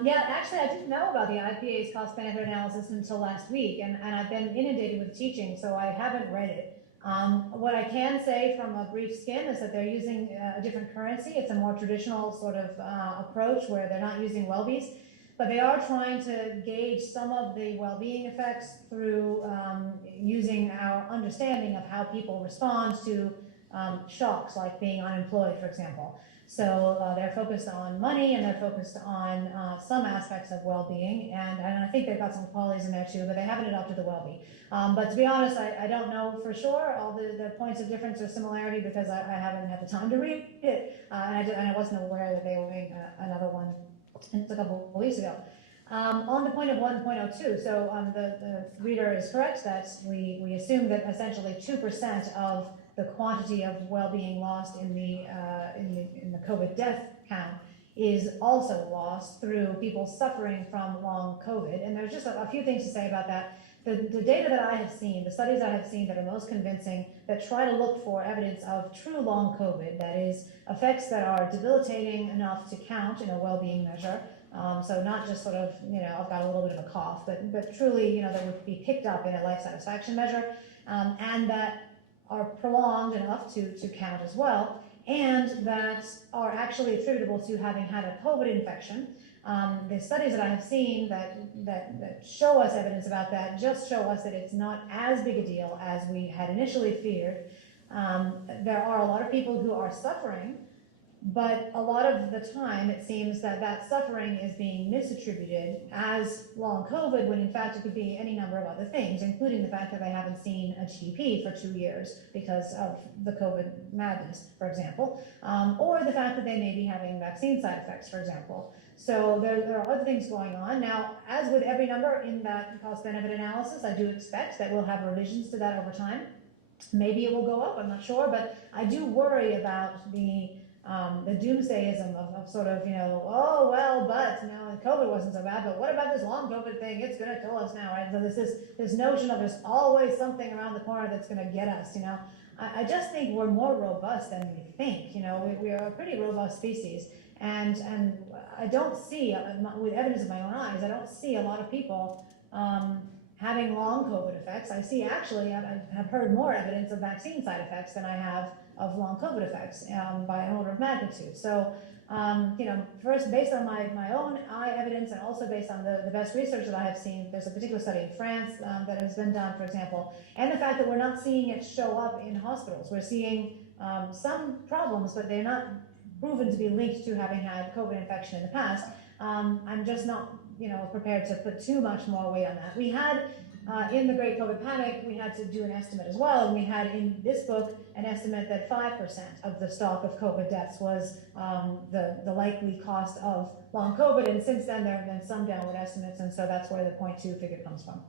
Yeah, actually, I didn't know about the IPA's cost-benefit analysis until last week, and I've been inundated with teaching, so I haven't read it. What I can say from a brief skim is that they're using a different currency. It's a more traditional sort of approach where they're not using Welbies, but they are trying to gauge some of the well-being effects through using our understanding of how people respond to shocks like being unemployed, for example. So they're focused on money and they're focused on some aspects of well-being, and I think they've got some qualities in there too, but they haven't adopted the well-being. But to be honest, I don't know for sure all the points of difference or similarity because I haven't had the time to read it, and I wasn't aware that they were doing another one a couple of weeks ago. On the point of 1.02, so the reader is correct that we assume that essentially 2% of the quantity of well-being lost in the COVID death count is also lost through people suffering from long COVID. And there's just a few things to say about that. The data that I have seen, the studies I have seen that are most convincing, that try to look for evidence of true long COVID, that is, effects that are debilitating enough to count in a well-being measure. So not just sort of, I've got a little bit of a cough, but truly, that would be picked up in a life satisfaction measure, and that are prolonged enough to count as well, and that are actually attributable to having had a COVID infection. The studies that I have seen that show us evidence about that just show us that it's not as big a deal as we had initially feared. There are a lot of people who are suffering, but a lot of the time it seems that suffering is being misattributed as long COVID when in fact it could be any number of other things, including the fact that they haven't seen a GP for 2 years because of the COVID madness, for example, or the fact that they may be having vaccine side effects, for example. So there are other things going on. Now, as with every number in that cost-benefit analysis, I do expect that we'll have revisions to that over time. Maybe it will go up, I'm not sure, but I do worry about the doomsdayism of sort of, oh, well, but, COVID wasn't so bad, but what about this long COVID thing? It's going to kill us now, right? So this notion of there's always something around the corner that's going to get us, I just think we're more robust than we think, we are a pretty robust species. And I don't see, with evidence of my own eyes, I don't see a lot of people having long COVID effects. I see actually, I have heard more evidence of vaccine side effects than I have of long COVID effects by an order of magnitude. So, first, based on my own eye evidence and also based on the best research that I have seen, there's a particular study in France that has been done, for example, and the fact that we're not seeing it show up in hospitals. We're seeing some problems, but they're not proven to be linked to having had COVID infection in the past. I'm just not, prepared to put too much more weight on that. We had, in the Great COVID Panic, we had to do an estimate as well, and we had in this book an estimate that 5% of the stock of COVID deaths was the likely cost of long COVID, and since then there have been some downward estimates, and so that's where the 0.2 figure comes from.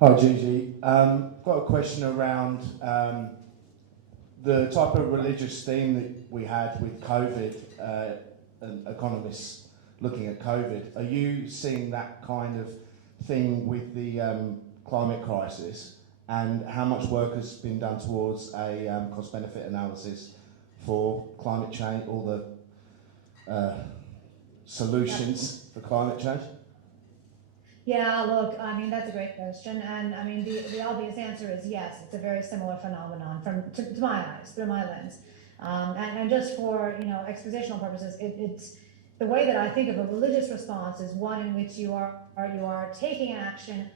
Hi, Gigi. Got a question around the type of religious theme that we had with COVID, and economists looking at COVID. Are you seeing that kind of thing with the climate crisis? And how much work has been done towards a cost-benefit analysis for climate change, all the solutions for climate change? Yeah, look, that's a great question, and the obvious answer is yes. It's a very similar phenomenon to my eyes, through my lens, and just for expositional purposes, it's the way that I think of a religious response is one in which you are taking action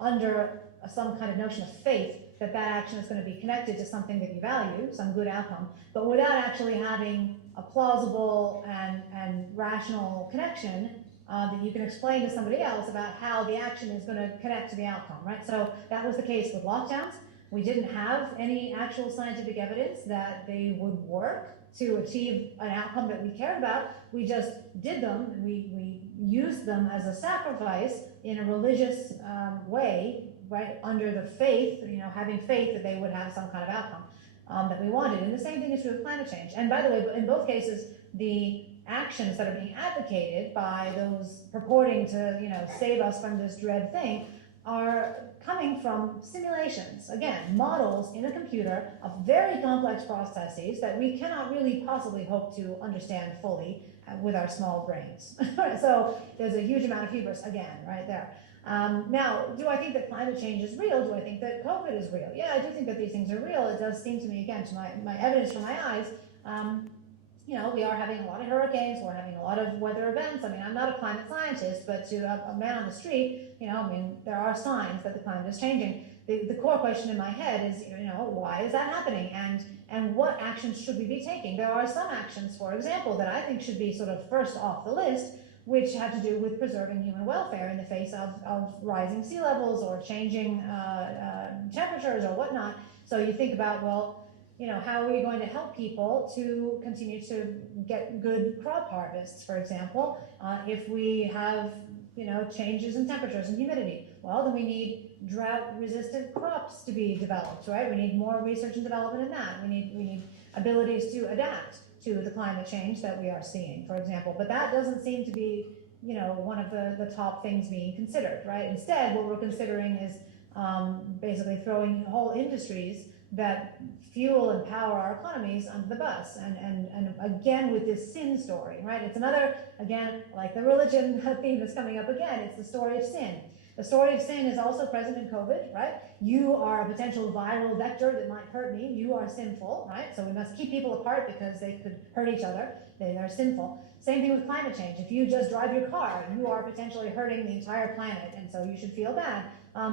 under some kind of notion of faith that that action is going to be connected to something that you value, some good outcome, but without actually having a plausible and rational connection that you can explain to somebody else about how the action is going to connect to the outcome, right? So that was the case with lockdowns. We didn't have any actual scientific evidence that they would work to achieve an outcome that we cared about. We just did them, and we used them as a sacrifice in a religious way, right, under the faith, having faith that they would have some kind of outcome that we wanted. And the same thing is true with climate change. And by the way, in both cases, the actions that are being advocated by those purporting to, save us from this dread thing are coming from simulations, again, models in a computer of very complex processes that we cannot really possibly hope to understand fully with our small brains. So there's a huge amount of hubris, again, right there. Now, do I think that climate change is real? Do I think that COVID is real? Yeah, I do think that these things are real. It does seem to me, again, to my evidence from my eyes, we are having a lot of hurricanes, we're having a lot of weather events. I mean, I'm not a climate scientist, but to a man on the street, there are signs that the climate is changing. The core question in my head is, why is that happening? And what actions should we be taking? There are some actions, for example, that I think should be sort of first off the list, which have to do with preserving human welfare in the face of rising sea levels or changing temperatures or whatnot. So you think about, well, how are we going to help people to continue to get good crop harvests, for example, if we have, changes in temperatures and humidity? Well, then we need drought-resistant crops to be developed, right? We need more research and development in that. We need abilities to adapt to the climate change that we are seeing, for example. But that doesn't seem to be, one of the top things being considered, right? Instead, what we're considering is basically throwing whole industries that fuel and power our economies under the bus, and again with this sin story, right? It's another, again, like the religion theme that's coming up again, it's the story of sin. The story of sin is also present in COVID, right? You are a potential viral vector that might hurt me. You are sinful, right? So we must keep people apart because they could hurt each other. They are sinful. Same thing with climate change. If you just drive your car, you are potentially hurting the entire planet, and so you should feel bad.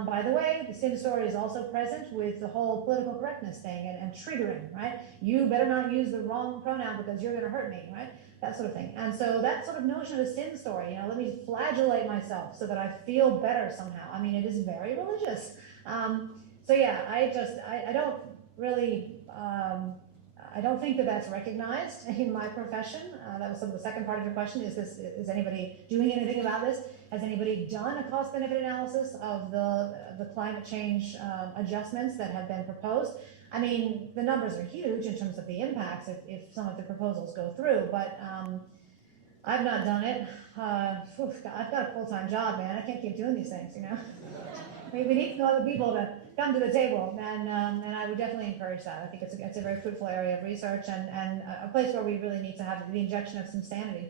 By the way, the sin story is also present with the whole political correctness thing and triggering, right? You better not use the wrong pronoun because you're going to hurt me, right? That sort of thing. And so that sort of notion of a sin story, let me flagellate myself so that I feel better somehow. I mean, it is very religious. So yeah, I don't really, I don't think that that's recognized in my profession. That was sort of the second part of your question. Is anybody doing anything about this? Has anybody done a cost-benefit analysis of the climate change adjustments that have been proposed? I mean, the numbers are huge in terms of the impacts if some of the proposals go through, but I've not done it. I've got a full-time job, man. I can't keep doing these things, We need other people to come to the table, and I would definitely encourage that. I think it's a very fruitful area of research and a place where we really need to have the injection of some sanity.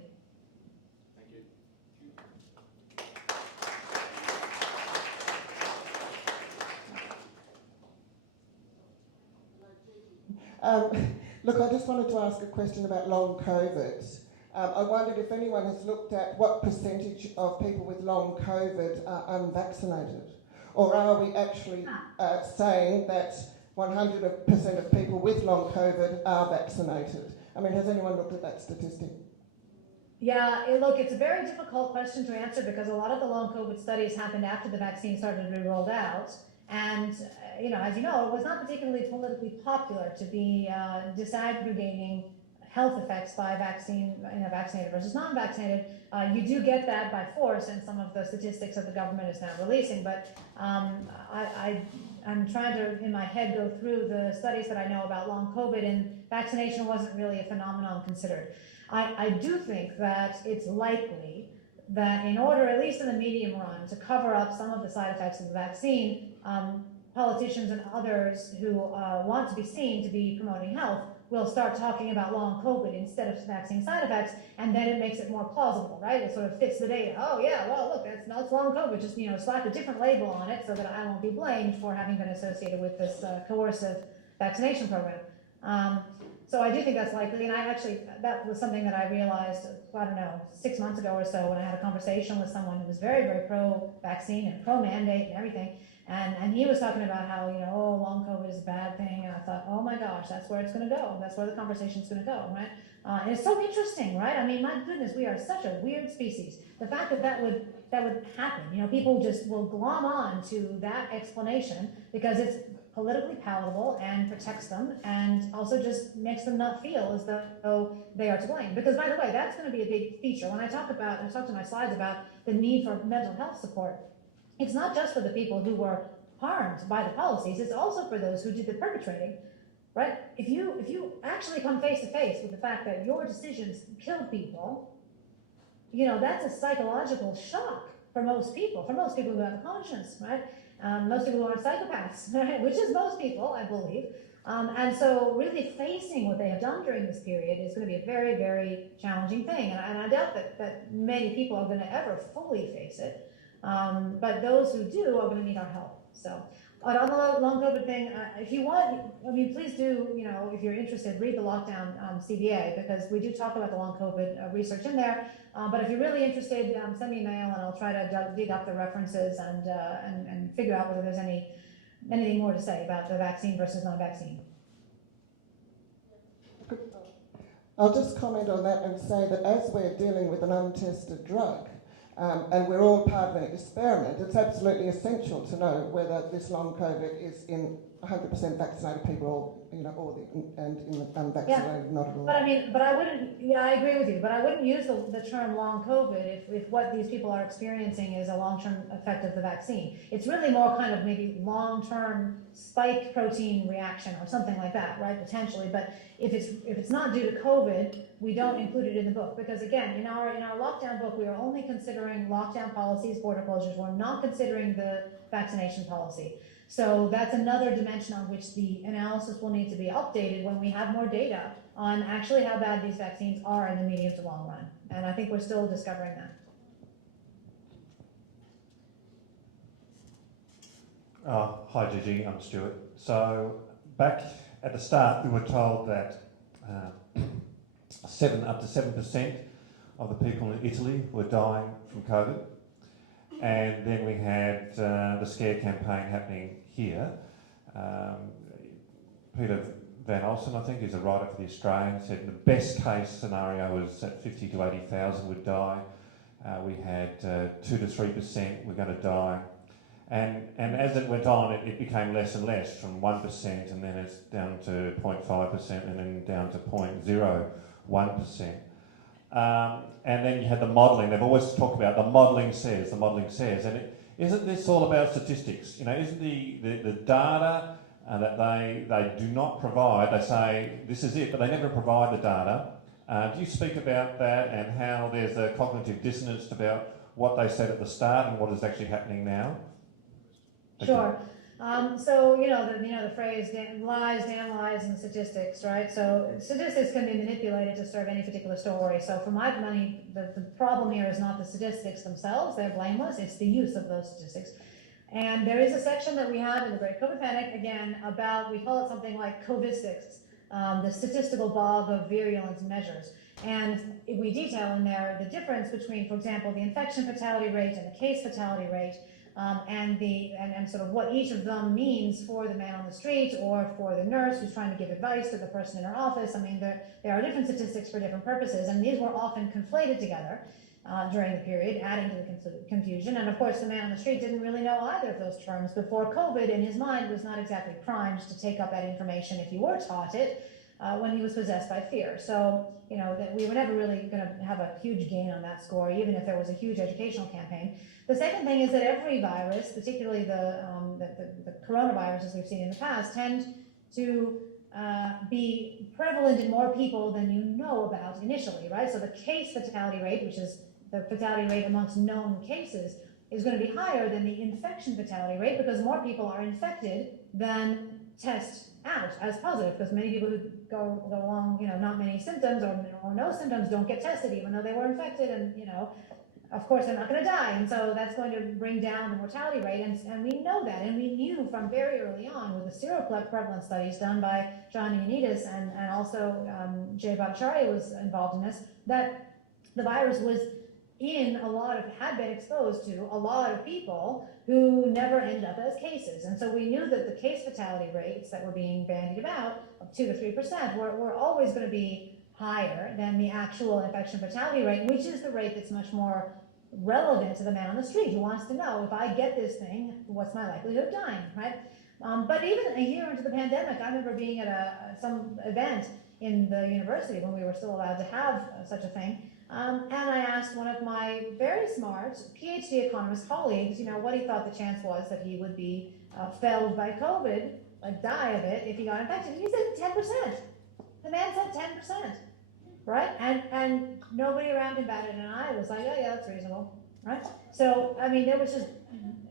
Look, I just wanted to ask a question about long COVID. I wondered if anyone has looked at what percentage of people with long COVID are unvaccinated, or are we actually saying that 100% of people with long COVID are vaccinated? I mean, has anyone looked at that statistic? Yeah, look, it's a very difficult question to answer because a lot of the long COVID studies happened after the vaccine started to be rolled out. And, as you know, it was not particularly politically popular to be disaggregating health effects by vaccine, vaccinated versus non-vaccinated. You do get that by force in some of the statistics that the government is now releasing, but I'm trying to, in my head, go through the studies that I know about long COVID, and vaccination wasn't really a phenomenon considered. I do think that it's likely that in order, at least in the medium run, to cover up some of the side effects of the vaccine, politicians and others who want to be seen to be promoting health will start talking about long COVID instead of vaccine side effects, and then it makes it more plausible, right? It sort of fits the data. Oh yeah, well look, it's long COVID, just slap a different label on it so that I won't be blamed for having been associated with this coercive vaccination program. So I do think that's likely, and that was something that I realized, I don't know, 6 months ago or so when I had a conversation with someone who was very, very pro-vaccine and pro-mandate and everything. And he was talking about how, oh, long COVID is a bad thing. And I thought, oh my gosh, that's where it's going to go. That's where the conversation's going to go, right? And it's so interesting, right? I mean, my goodness, we are such a weird species. The fact that would happen, people just will glom on to that explanation because it's politically palatable and protects them and also just makes them not feel as though they are to blame. Because by the way, that's going to be a big feature. When I talked in my slides about the need for mental health support, it's not just for the people who were harmed by the policies, it's also for those who did the perpetrating, right? If you actually come face to face with the fact that your decisions killed people, that's a psychological shock for most people who have a conscience, right? Most people who aren't psychopaths, right? Which is most people, I believe. And so really facing what they have done during this period is going to be a very, very challenging thing. And I doubt that many people are going to ever fully face it. But those who do are going to need our help. So on the long COVID thing, if you want, please do, if you're interested, read the lockdown CBA, because we do talk about the long COVID research in there. But if you're really interested, send me a mail and I'll try to dig up the references and figure out whether there's anything more to say about the vaccine versus non-vaccine. I'll just comment on that and say that as we're dealing with an untested drug, and we're all part of an experiment, it's absolutely essential to know whether this long COVID is in 100% vaccinated people and in the unvaccinated, not at all. But I wouldn't, I agree with you, but I wouldn't use the term long COVID if what these people are experiencing is a long-term effect of the vaccine. It's really more kind of maybe long-term spike protein reaction or something like that, right, potentially. But if it's not due to COVID, we don't include it in the book, because again, in our lockdown book, we are only considering lockdown policies, border closures. We're not considering the vaccination policy. So that's another dimension on which the analysis will need to be updated when we have more data on actually how bad these vaccines are in the medium to long run. And I think we're still discovering that. Hi Gigi, I'm Stuart. So back at the start we were told that up to 7% of the people in Italy were dying from COVID. And then we had the scare campaign happening here. Peter Van Olsen, I think, who's a writer for The Australian, said the best case scenario was that 50 to 80,000 would die. We had 2 to 3% were going to die. And as it went on, it became less and less, from 1%, and then it's down to 0.5%, and then down to 0.01%. And then you had the modelling. They've always talked about the modelling says, and isn't this all about statistics? Isn't the data that they do not provide, they say this is it, but they never provide the data. Do you speak about that and how there's a cognitive dissonance about what they said at the start and what is actually happening now? Sure. So the phrase damn lies and statistics, right? So statistics can be manipulated to serve any particular story. So for my money, the problem here is not the statistics themselves, they're blameless, it's the use of those statistics. And there is a section that we have in the Great COVID Panic, again, about, we call it something like COVIDistics, the statistical bog of virulence measures. And we detail in there the difference between, for example, the infection fatality rate and the case fatality rate, and sort of what each of them means for the man on the street or for the nurse who's trying to give advice to the person in her office. I mean, there are different statistics for different purposes, and these were often conflated together during the period, adding to the confusion. And of course, the man on the street didn't really know either of those terms before COVID, and his mind was not exactly primed to take up that information if you were taught it when he was possessed by fear. So, that we were never really going to have a huge gain on that score, even if there was a huge educational campaign. The second thing is that every virus, particularly the coronaviruses we've seen in the past, tend to be prevalent in more people than you know about initially, right? So the case fatality rate, which is the fatality rate amongst known cases, is going to be higher than the infection fatality rate because more people are infected than test out as positive, because many people who go along, not many symptoms or no symptoms don't get tested even though they were infected, and of course, they're not going to die, and so that's going to bring down the mortality rate, and we know that, and we knew from very early on with the seroprevalence studies done by John Ioannidis and also Jay Bhattacharya was involved in this, that the virus was had been exposed to a lot of people who never end up as cases, and so we knew that the case fatality rates that were being bandied about of 2 to 3% were always going to be higher than the actual infection fatality rate, which is the rate that's much more relevant to the man on the street who wants to know, if I get this thing, what's my likelihood of dying, right? But even a year into the pandemic, I remember being at some event in the university when we were still allowed to have such a thing, and I asked one of my very smart PhD economist colleagues, what he thought the chance was that he would be felled by COVID, like die of it, if he got infected. He said 10%. The man said 10%. Right? And nobody around him batted an eye. It was like, oh yeah, that's reasonable. Right? So, I mean, there was just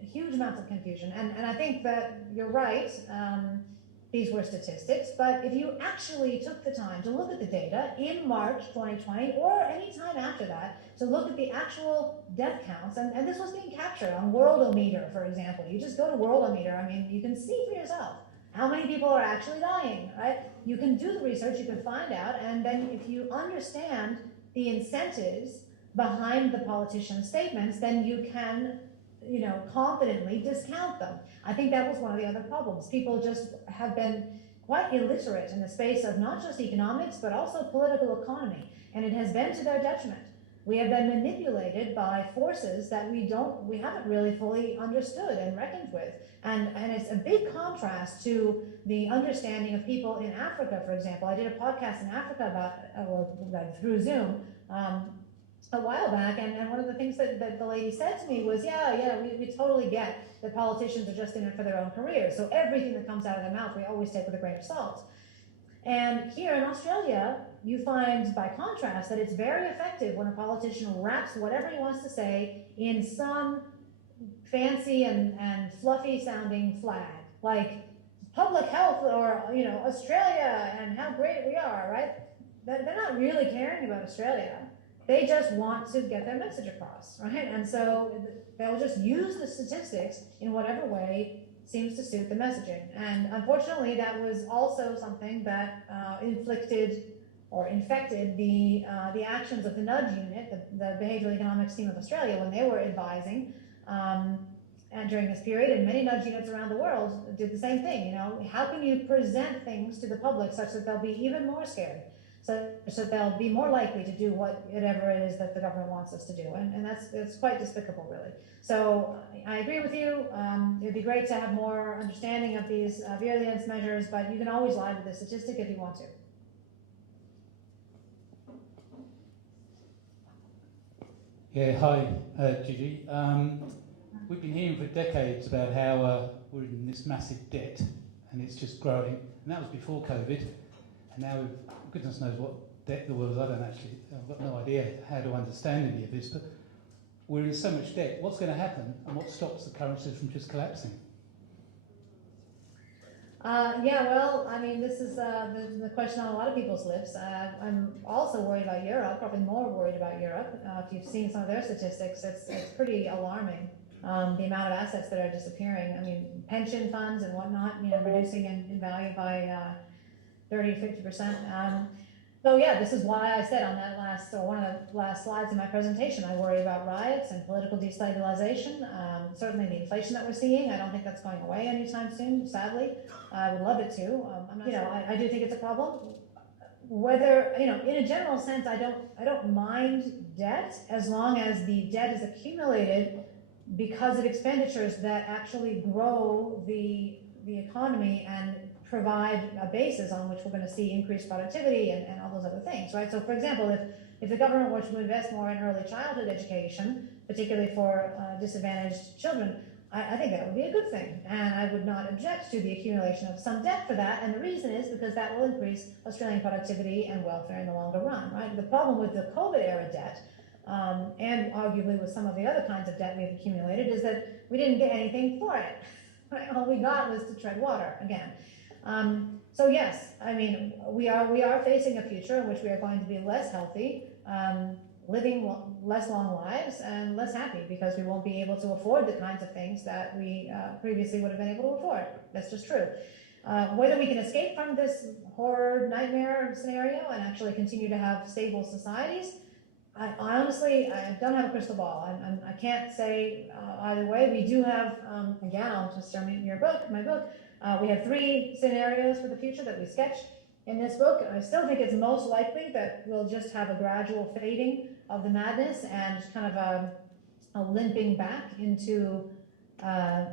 huge amounts of confusion. And I think that you're right. These were statistics. But if you actually took the time to look at the data in March 2020 or any time after that, to look at the actual death counts, and this was being captured on Worldometer, for example. You just go to Worldometer. I mean, you can see for yourself how many people are actually dying, right? You can do the research, you can find out, and then if you understand the incentives behind the politicians' statements, then you can, confidently discount them. I think that was one of the other problems. People just have been quite illiterate in the space of not just economics, but also political economy, and it has been to their detriment. We have been manipulated by forces that we haven't really fully understood and reckoned with. And it's a big contrast to the understanding of people in Africa, for example. I did a podcast in Africa through Zoom a while back, and one of the things that the lady said to me was, we totally get that politicians are just in it for their own careers. So everything that comes out of their mouth, we always take with a grain of salt. And here in Australia, you find, by contrast, that it's very effective when a politician wraps whatever he wants to say in some fancy and fluffy sounding flag, like public health or, Australia and how great we are, right? They're not really caring about Australia. They just want to get their message across, right? And so they'll just use the statistics in whatever way seems to suit the messaging. And unfortunately, that was also something that infected the actions of the Nudge Unit, the Behavioural Economics team of Australia, when they were advising and during this period, and many Nudge Units around the world did the same thing. How can you present things to the public such that they'll be even more scared, so they'll be more likely to do whatever it is that the government wants us to do, and that's quite despicable, really. So I agree with you. It'd be great to have more understanding of these virulence measures, but you can always lie with the statistic if you want to. Yeah, hi, Gigi. We've been hearing for decades about how we're in this massive debt and it's just growing. And that was before COVID. And now, goodness knows what debt there was. I've got no idea how to understand any of this. But we're in so much debt. What's going to happen and what stops the currencies from just collapsing? This is the question on a lot of people's lips. I'm also worried about Europe, probably more worried about Europe. If you've seen some of their statistics, it's pretty alarming, the amount of assets that are disappearing. I mean, pension funds and whatnot, reducing in value by 30 to 50%. So yeah, this is why I said on that one of the last slides in my presentation, I worry about riots and political destabilization. Certainly the inflation that we're seeing, I don't think that's going away anytime soon, sadly. I would love it to. I do think it's a problem. Whether, in a general sense, I don't mind debt as long as the debt is accumulated because of expenditures that actually grow the economy and provide a basis on which we're going to see increased productivity and all those other things, right? So, for example, if the government were to invest more in early childhood education, particularly for disadvantaged children, I think that would be a good thing, and I would not object to the accumulation of some debt for that, and the reason is because that will increase Australian productivity and welfare in the longer run, right? The problem with the COVID-era debt, and arguably with some of the other kinds of debt we've accumulated, is that we didn't get anything for it, right? All we got was to tread water again. So yes, I mean, we are facing a future in which we are going to be less healthy, living less long lives and less happy because we won't be able to afford the kinds of things that we previously would have been able to afford. That's just true. Whether we can escape from this horror nightmare scenario and actually continue to have stable societies, I honestly don't have a crystal ball. I can't say either way. We do have, again, I'll just show me my book. We have 3 scenarios for the future that we sketch in this book. I still think it's most likely that we'll just have a gradual fading of the madness and kind of a limping back into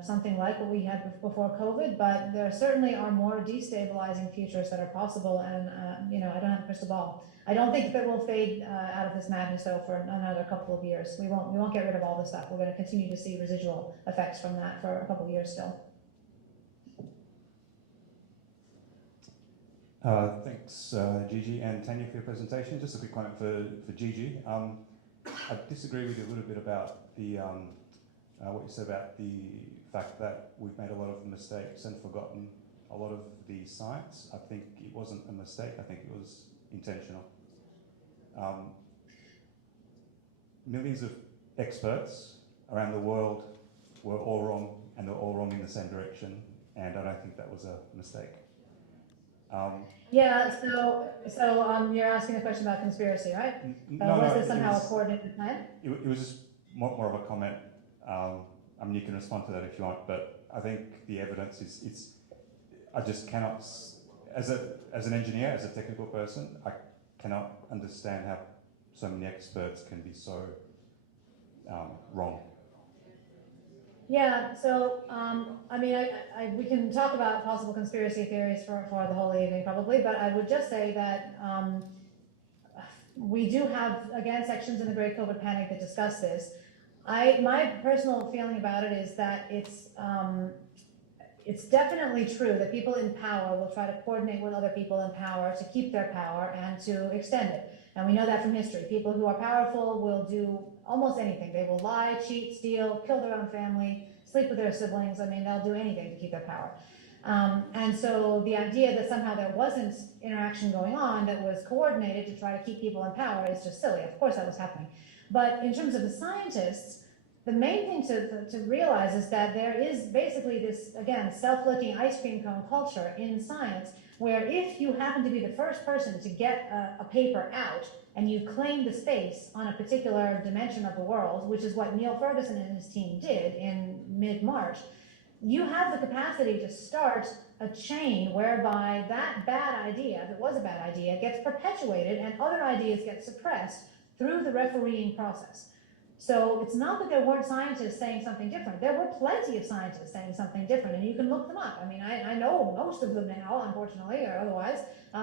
something like what we had before COVID, but there certainly are more destabilizing futures that are possible, and I don't have a crystal ball. I don't think that we'll fade out of this madness though for another couple of years. We won't get rid of all this stuff. We're going to continue to see residual effects from that for a couple of years still. Thanks, Gigi and Tanya, for your presentation. Just a quick comment for Gigi. I disagree with you a little bit about the what you said about the fact that we've made a lot of mistakes and forgotten a lot of the science. I think it wasn't a mistake. I think it was intentional. Millions of experts around the world were all wrong, and they're all wrong in the same direction, and I don't think that was a mistake. Yeah, so you're asking a question about conspiracy, right? Was this somehow a coordinated plan? It was just more of a comment. I mean, you can respond to that if you want, but I think the evidence is I just cannot, as an engineer, as a technical person, I cannot understand how so many experts can be so wrong. Yeah, so I mean, we can talk about possible conspiracy theories for the whole evening probably, but I would just say that we do have, again, sections in the Great COVID Panic that discuss this. My personal feeling about it is that it's definitely true that people in power will try to coordinate with other people in power to keep their power and to extend it. And we know that from history. People who are powerful will do almost anything. They will lie, cheat, steal, kill their own family, sleep with their siblings. I mean, they'll do anything to keep their power. And so the idea that somehow there wasn't interaction going on that was coordinated to try to keep people in power is just silly. Of course that was happening. But in terms of the scientists, the main thing to realize is that there is basically this, again, self-licking ice cream cone culture in science, where if you happen to be the first person to get a paper out and you claim the space on a particular dimension of the world, which is what Neil Ferguson and his team did in mid-March, you have the capacity to start a chain whereby that bad idea, if it was a bad idea, gets perpetuated and other ideas get suppressed through the refereeing process. So it's not that there weren't scientists saying something different. There were plenty of scientists saying something different, and you can look them up. I mean, I know most of them now, unfortunately, or otherwise,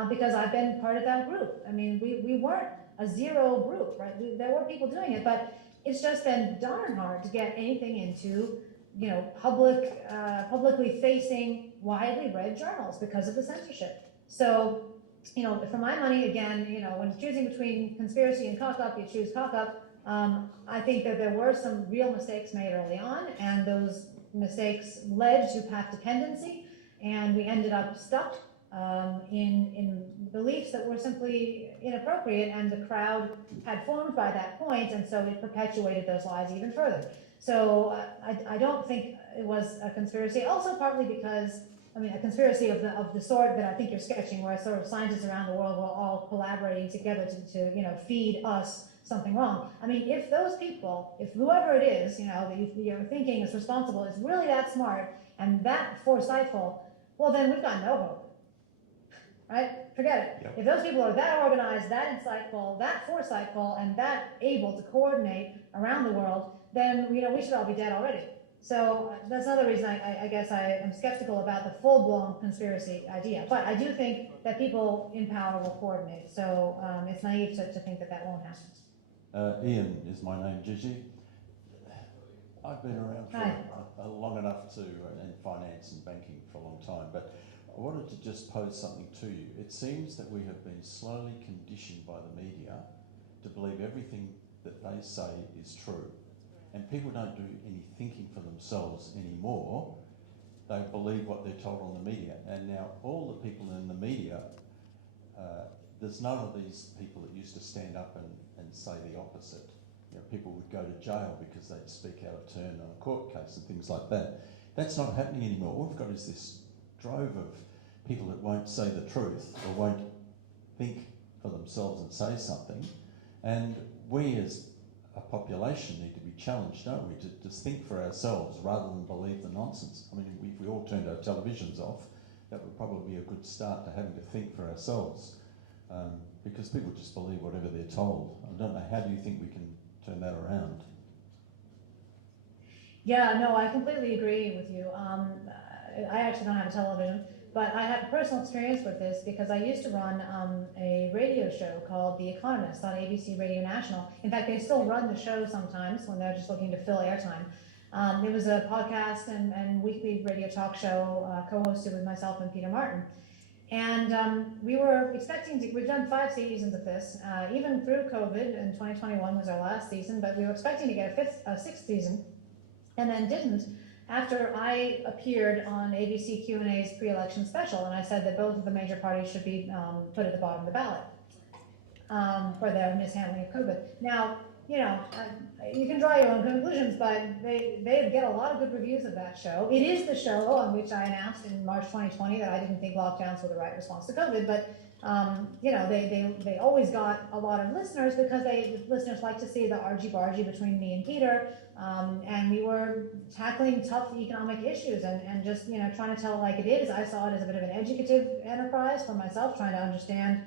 because I've been part of that group. I mean, we weren't a zero group, right? There were people doing it, but it's just been darn hard to get anything into, publicly facing, widely read journals because of the censorship. So, for my money, again, when choosing between conspiracy and cock-up, you choose cock-up. I think that there were some real mistakes made early on, and those mistakes led to path dependency, and we ended up stuck in beliefs that were simply inappropriate, and the crowd had formed by that point, and so it perpetuated those lies even further. So I don't think it was a conspiracy, also partly because, a conspiracy of the sort that I think you're sketching, where sort of scientists around the world were all collaborating together to feed us something wrong. I mean, if those people, if whoever it is, that you're thinking is responsible, is really that smart and that foresightful, well, then we've got no hope, right? Forget it. Yep. If those people are that organized, that insightful, that foresightful, and that able to coordinate around the world, then, we should all be dead already. So that's another reason I guess I am skeptical about the full-blown conspiracy idea. But I do think that people in power will coordinate. So it's naive to think that won't happen. Ian is my name, Gigi. I've been around for long enough in finance and banking for a long time, but I wanted to just pose something to you. It seems that we have been slowly conditioned by the media to believe everything that they say is true. And people don't do any thinking for themselves anymore. They believe what they're told on the media. And now all the people in the media there's none of these people that used to stand up and say the opposite. You know, people would go to jail because they'd speak out of turn on a court case and things like that. That's not happening anymore. All we've got is this drove of people that won't say the truth or won't think for themselves and say something. And we as a population need to be challenged, don't we, to just think for ourselves rather than believe the nonsense. I mean, if we all turned our televisions off, that would probably be a good start to having to think for ourselves, because people just believe whatever they're told. I don't know, how do you think we can turn that around? Yeah, no, I completely agree with you. I actually don't have a television, but I have personal experience with this because I used to run a radio show called The Economist on ABC Radio National. In fact, they still run the show sometimes when they're just looking to fill airtime. It was a podcast and weekly radio talk show co-hosted with myself and Peter Martin. And we were expecting to, we've done 5 seasons of this, even through COVID, and 2021 was our last season, but we were expecting to get a 6th season, and then didn't, after I appeared on ABC Q&A's pre-election special, and I said that both of the major parties should be put at the bottom of the ballot for their mishandling of COVID. Now, you know, you can draw your own conclusions, but they get a lot of good reviews of that show. It is the show on which I announced in March 2020 that I didn't think lockdowns were the right response to COVID, but you know, they always got a lot of listeners because listeners like to see the argy-bargy between me and Peter, and we were tackling tough economic issues and just, you know, trying to tell it like it is. I saw it as a bit of an educative enterprise for myself, trying to understand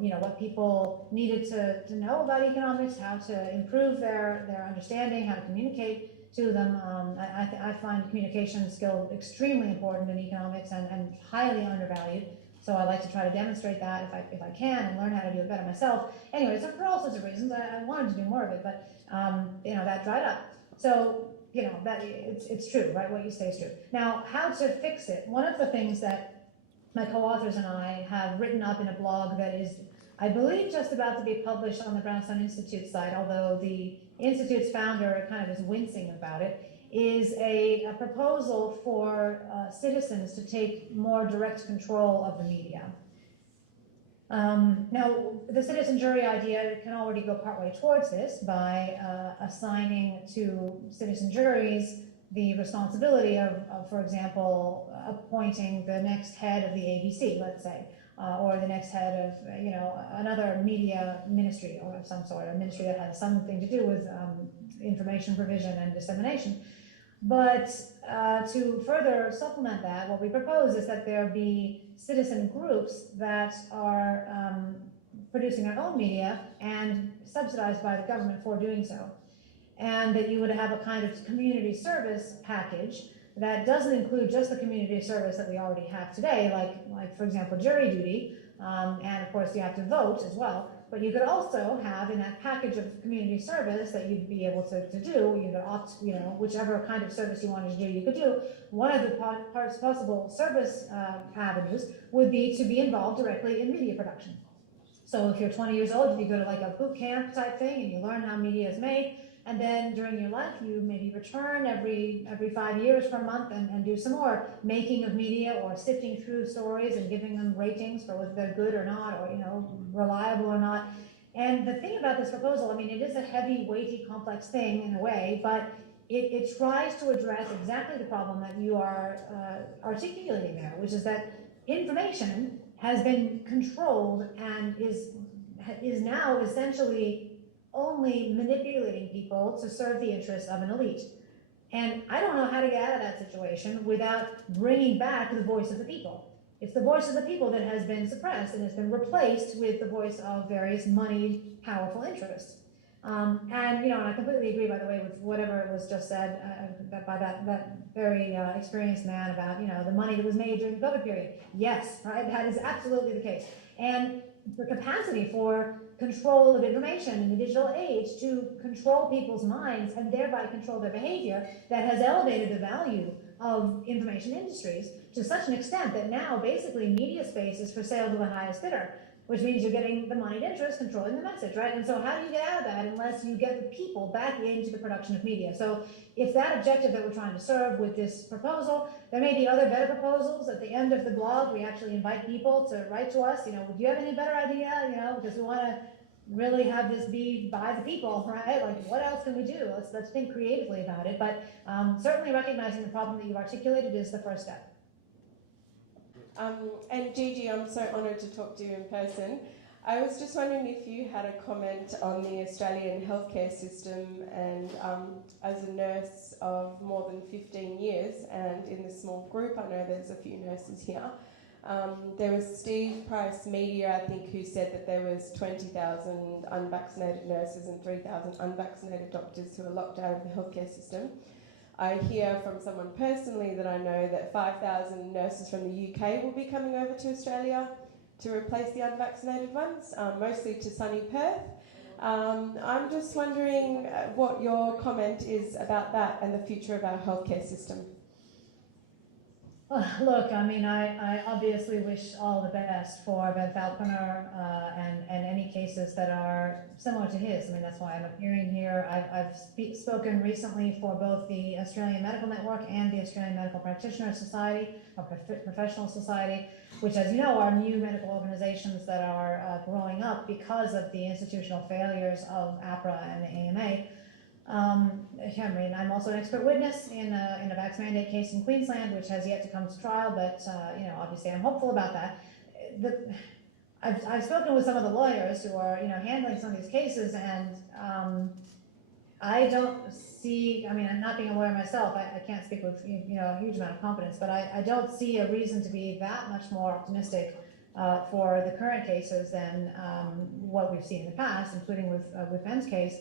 you know, what people needed to know about economics, how to improve their understanding, how to communicate to them. I find communication skill extremely important in economics and highly undervalued. So I like to try to demonstrate that if I can and learn how to do it better myself. Anyway, so for all sorts of reasons, I wanted to do more of it, but you know, that dried up. So, you know, that it's true, right? What you say is true. Now, how to fix it? One of the things that my co-authors and I have written up in a blog that is, I believe, just about to be published on the Brownstone Institute site, although the Institute's founder kind of is wincing about it, is a proposal for citizens to take more direct control of the media. Now, the citizen jury idea can already go partway towards this by assigning to citizen juries the responsibility of, for example, appointing the next head of the ABC, let's say, or the next head of, you know, another media ministry or of some sort, a ministry that has something to do with information provision and dissemination. But to further supplement that, what we propose is that there be citizen groups that are producing their own media and subsidized by the government for doing so. And that you would have a kind of community service package that doesn't include just the community service that we already have today, like for example, jury duty, and of course you have to vote as well. But you could also have in that package of community service that you'd be able to do, you could opt, you know, whichever kind of service you wanted to do, you could do. One of the possible service avenues would be to be involved directly in media production. So if you're 20 years old, you go to like a boot camp type thing and you learn how media is made. And then during your life, you maybe return every 5 years for a month and do some more making of media or sifting through stories and giving them ratings for whether they're good or not, or, you know, reliable or not. And the thing about this proposal, I mean, it is a heavy, weighty, complex thing in a way, but it tries to address exactly the problem that you are articulating there, which is that information has been controlled and is now essentially only manipulating people to serve the interests of an elite. And I don't know how to get out of that situation without bringing back the voice of the people. It's the voice of the people that has been suppressed and has been replaced with the voice of various moneyed, powerful interests. And, you know, and I completely agree, by the way, with whatever was just said by that very experienced man about, you know, the money that was made during the COVID period. Yes, right, that is absolutely the case. And the capacity for control of information in the digital age to control people's minds and thereby control their behavior that has elevated the value of information industries to such an extent that now basically media space is for sale to the highest bidder. which means you're getting the moneyed interest controlling the message, right? And so how do you get out of that unless you get the people back into the production of media? So if that objective that we're trying to serve with this proposal, there may be other better proposals. At the end of the blog, we actually invite people to write to us, do you have any better idea, because we want to really have this be by the people, right? Like, what else can we do? Let's think creatively about it. But certainly recognizing the problem that you've articulated is the first step. And Gigi, I'm so honoured to talk to you in person. I was just wondering if you had a comment on the Australian healthcare system, and as a nurse of more than 15 years, and in this small group, I know there's a few nurses here. There was Steve Price Media, I think, who said that there was 20,000 unvaccinated nurses and 3,000 unvaccinated doctors who are locked out of the healthcare system. I hear from someone personally that I know that 5,000 nurses from the UK will be coming over to Australia to replace the unvaccinated ones, mostly to sunny Perth. I'm just wondering what your comment is about that and the future of our healthcare system. Look, I obviously wish all the best for Ben Falconer and any cases that are similar to his. That's why I'm appearing here. I've spoken recently for both the Australian Medical Network and the Australian Medical Practitioner Society, or Professional Society, which, as you know, are new medical organizations that are growing up because of the institutional failures of APRA and the AMA. I'm also an expert witness in a vax mandate case in Queensland, which has yet to come to trial, but obviously I'm hopeful about that. I've spoken with some of the lawyers who are handling some of these cases, and I don't see. I'm not being a lawyer myself. I can't speak with a huge amount of confidence, but I don't see a reason to be that much more optimistic for the current cases than what we've seen in the past, including with Ben's case.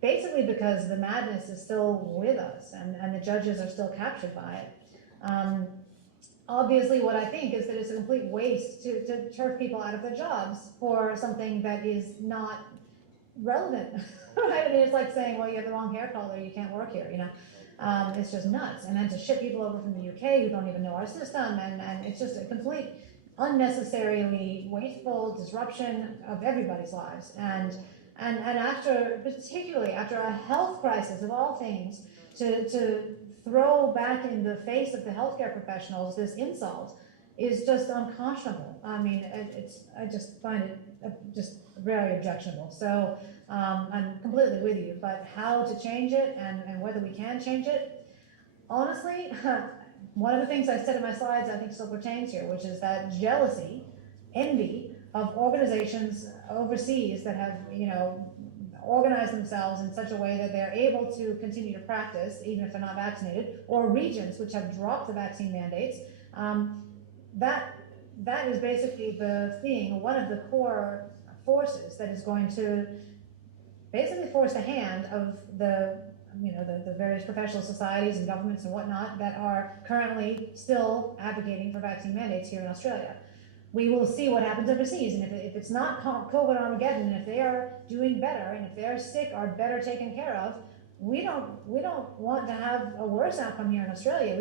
Basically because the madness is still with us and the judges are still captured by it. Obviously, what I think is that it's a complete waste to turf people out of their jobs for something that is not relevant. Right? It's like saying, well, you have the wrong hair color, you can't work here, It's just nuts. And then to ship people over from the UK who don't even know our system, and it's just a complete unnecessarily wasteful disruption of everybody's lives. And particularly after a health crisis of all things, to throw back in the face of the healthcare professionals this insult is just unconscionable. I just find it just very objectionable. So I'm completely with you, but how to change it and whether we can change it, honestly, one of the things I said in my slides I think still pertains here, which is that jealousy, envy of organizations overseas that have, organized themselves in such a way that they're able to continue to practice, even if they're not vaccinated, or regions which have dropped the vaccine mandates. That is basically one of the core forces that is going to basically force the hand of the various professional societies and governments and whatnot that are currently still advocating for vaccine mandates here in Australia. We will see what happens overseas, and if it's not COVID Armageddon, and if they are doing better, and if they're sick or better taken care of, we don't want to have a worse outcome here in Australia.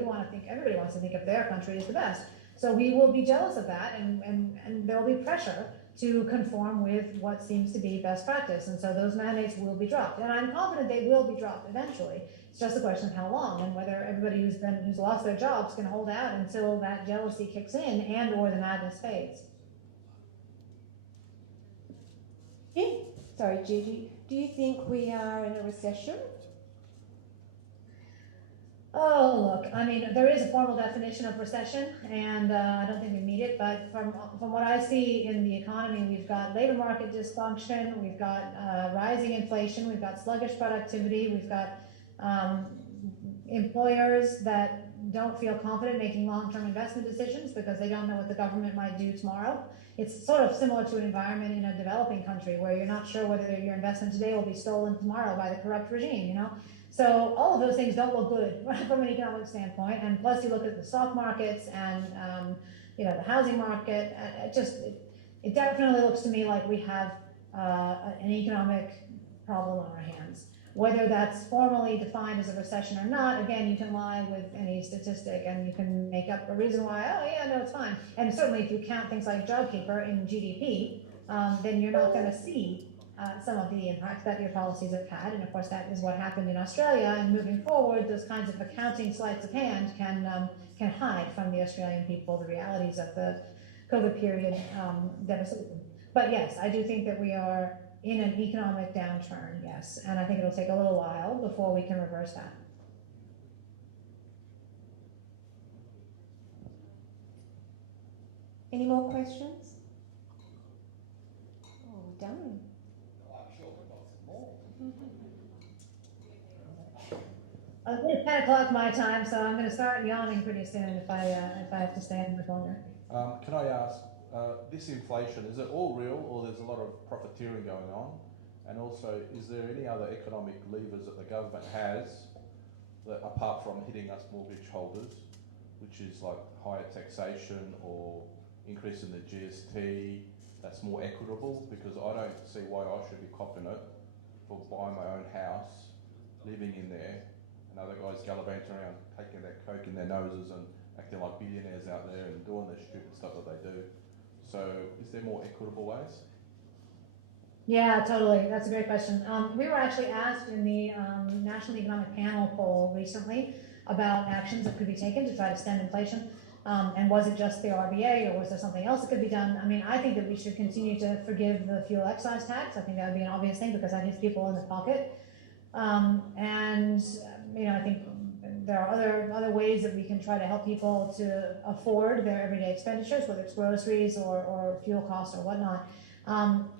Everybody wants to think of their country as the best. So we will be jealous of that, and there will be pressure to conform with what seems to be best practice, and so those mandates will be dropped. And I'm confident they will be dropped eventually. It's just a question of how long, and whether everybody who's lost their jobs can hold out until that jealousy kicks in and or the madness fades. Sorry, Gigi. Do you think we are in a recession? Oh, look, there is a formal definition of recession, and I don't think we meet it, but from what I see in the economy, we've got labor market dysfunction, we've got rising inflation, we've got sluggish productivity, we've got employers that don't feel confident making long-term investment decisions because they don't know what the government might do tomorrow. It's sort of similar to an environment in a developing country where you're not sure whether your investment today will be stolen tomorrow by the corrupt regime, So all of those things don't look good from an economic standpoint. And plus you look at the stock markets and, the housing market, it definitely looks to me like we have an economic problem on our hands. Whether that's formally defined as a recession or not, again, you can lie with any statistic and you can make up a reason why, it's fine. And certainly if you count things like JobKeeper in GDP, then you're not going to see some of the impact that your policies have had. And of course, that is what happened in Australia. And moving forward, those kinds of accounting sleights of hand can hide from the Australian people the realities of the COVID period devastation. But yes, I do think that we are in an economic downturn, yes, and I think it'll take a little while before we can reverse that. Any more questions? Oh, we're done. It's 10 o'clock my time, so I'm going to start yawning pretty soon if I have to stand much longer. Can I ask, this inflation, is it all real, or there's a lot of profiteering going on? And also, is there any other economic levers that the government has, that, apart from hitting us mortgage holders, which is like higher taxation or increase in the GST, that's more equitable? Because I don't see why I should be copping it for buying my own house, living in there, and other guys gallivanting around taking their coke in their noses and acting like billionaires out there and doing the stupid stuff that they do. So is there more equitable ways? Yeah, totally. That's a great question. We were actually asked in the National Economic Panel poll recently about actions that could be taken to try to stem inflation. And was it just the RBA, or was there something else that could be done? I mean, I think that we should continue to forgive the fuel excise tax. I think that would be an obvious thing because that hits people in the pocket. And you know, I think there are other ways that we can try to help people to afford their everyday expenditures, whether it's groceries or fuel costs or whatnot.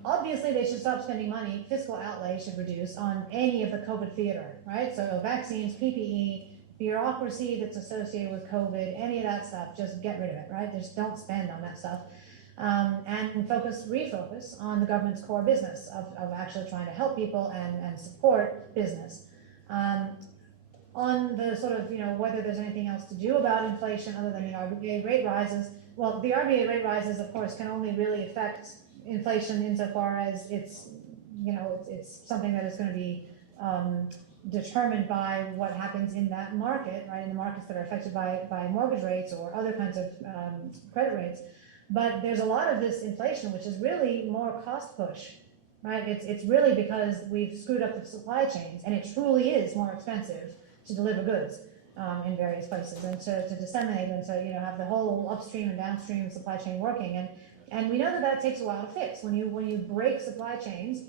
Obviously, they should stop spending money. Fiscal outlay should reduce on any of the COVID theater, right? So vaccines, PPE, bureaucracy that's associated with COVID, any of that stuff, just get rid of it, right? Just don't spend on that stuff. And refocus on the government's core business of actually trying to help people and support business. On the sort of, you know, whether there's anything else to do about inflation other than the RBA rate rises, well, the RBA rate rises, of course, can only really affect inflation insofar as it's, you know, it's something that is going to be determined by what happens in that market, right, in the markets that are affected by mortgage rates or other kinds of credit rates. But there's a lot of this inflation, which is really more cost push, right? It's really because we've screwed up the supply chains, and it truly is more expensive to deliver goods in various places and to disseminate and to, you know, have the whole upstream and downstream supply chain working. And we know that takes a while to fix. When you break supply chains,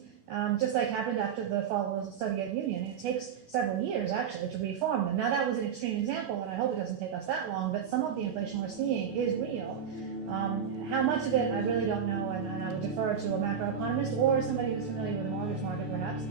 just like happened after the fall of the Soviet Union, it takes several years actually to reform them. Now that was an extreme example, and I hope it doesn't take us that long, but some of the inflation we're seeing is real. How much of it, I really don't know, and I would defer to a macroeconomist or somebody who's familiar with the mortgage market perhaps.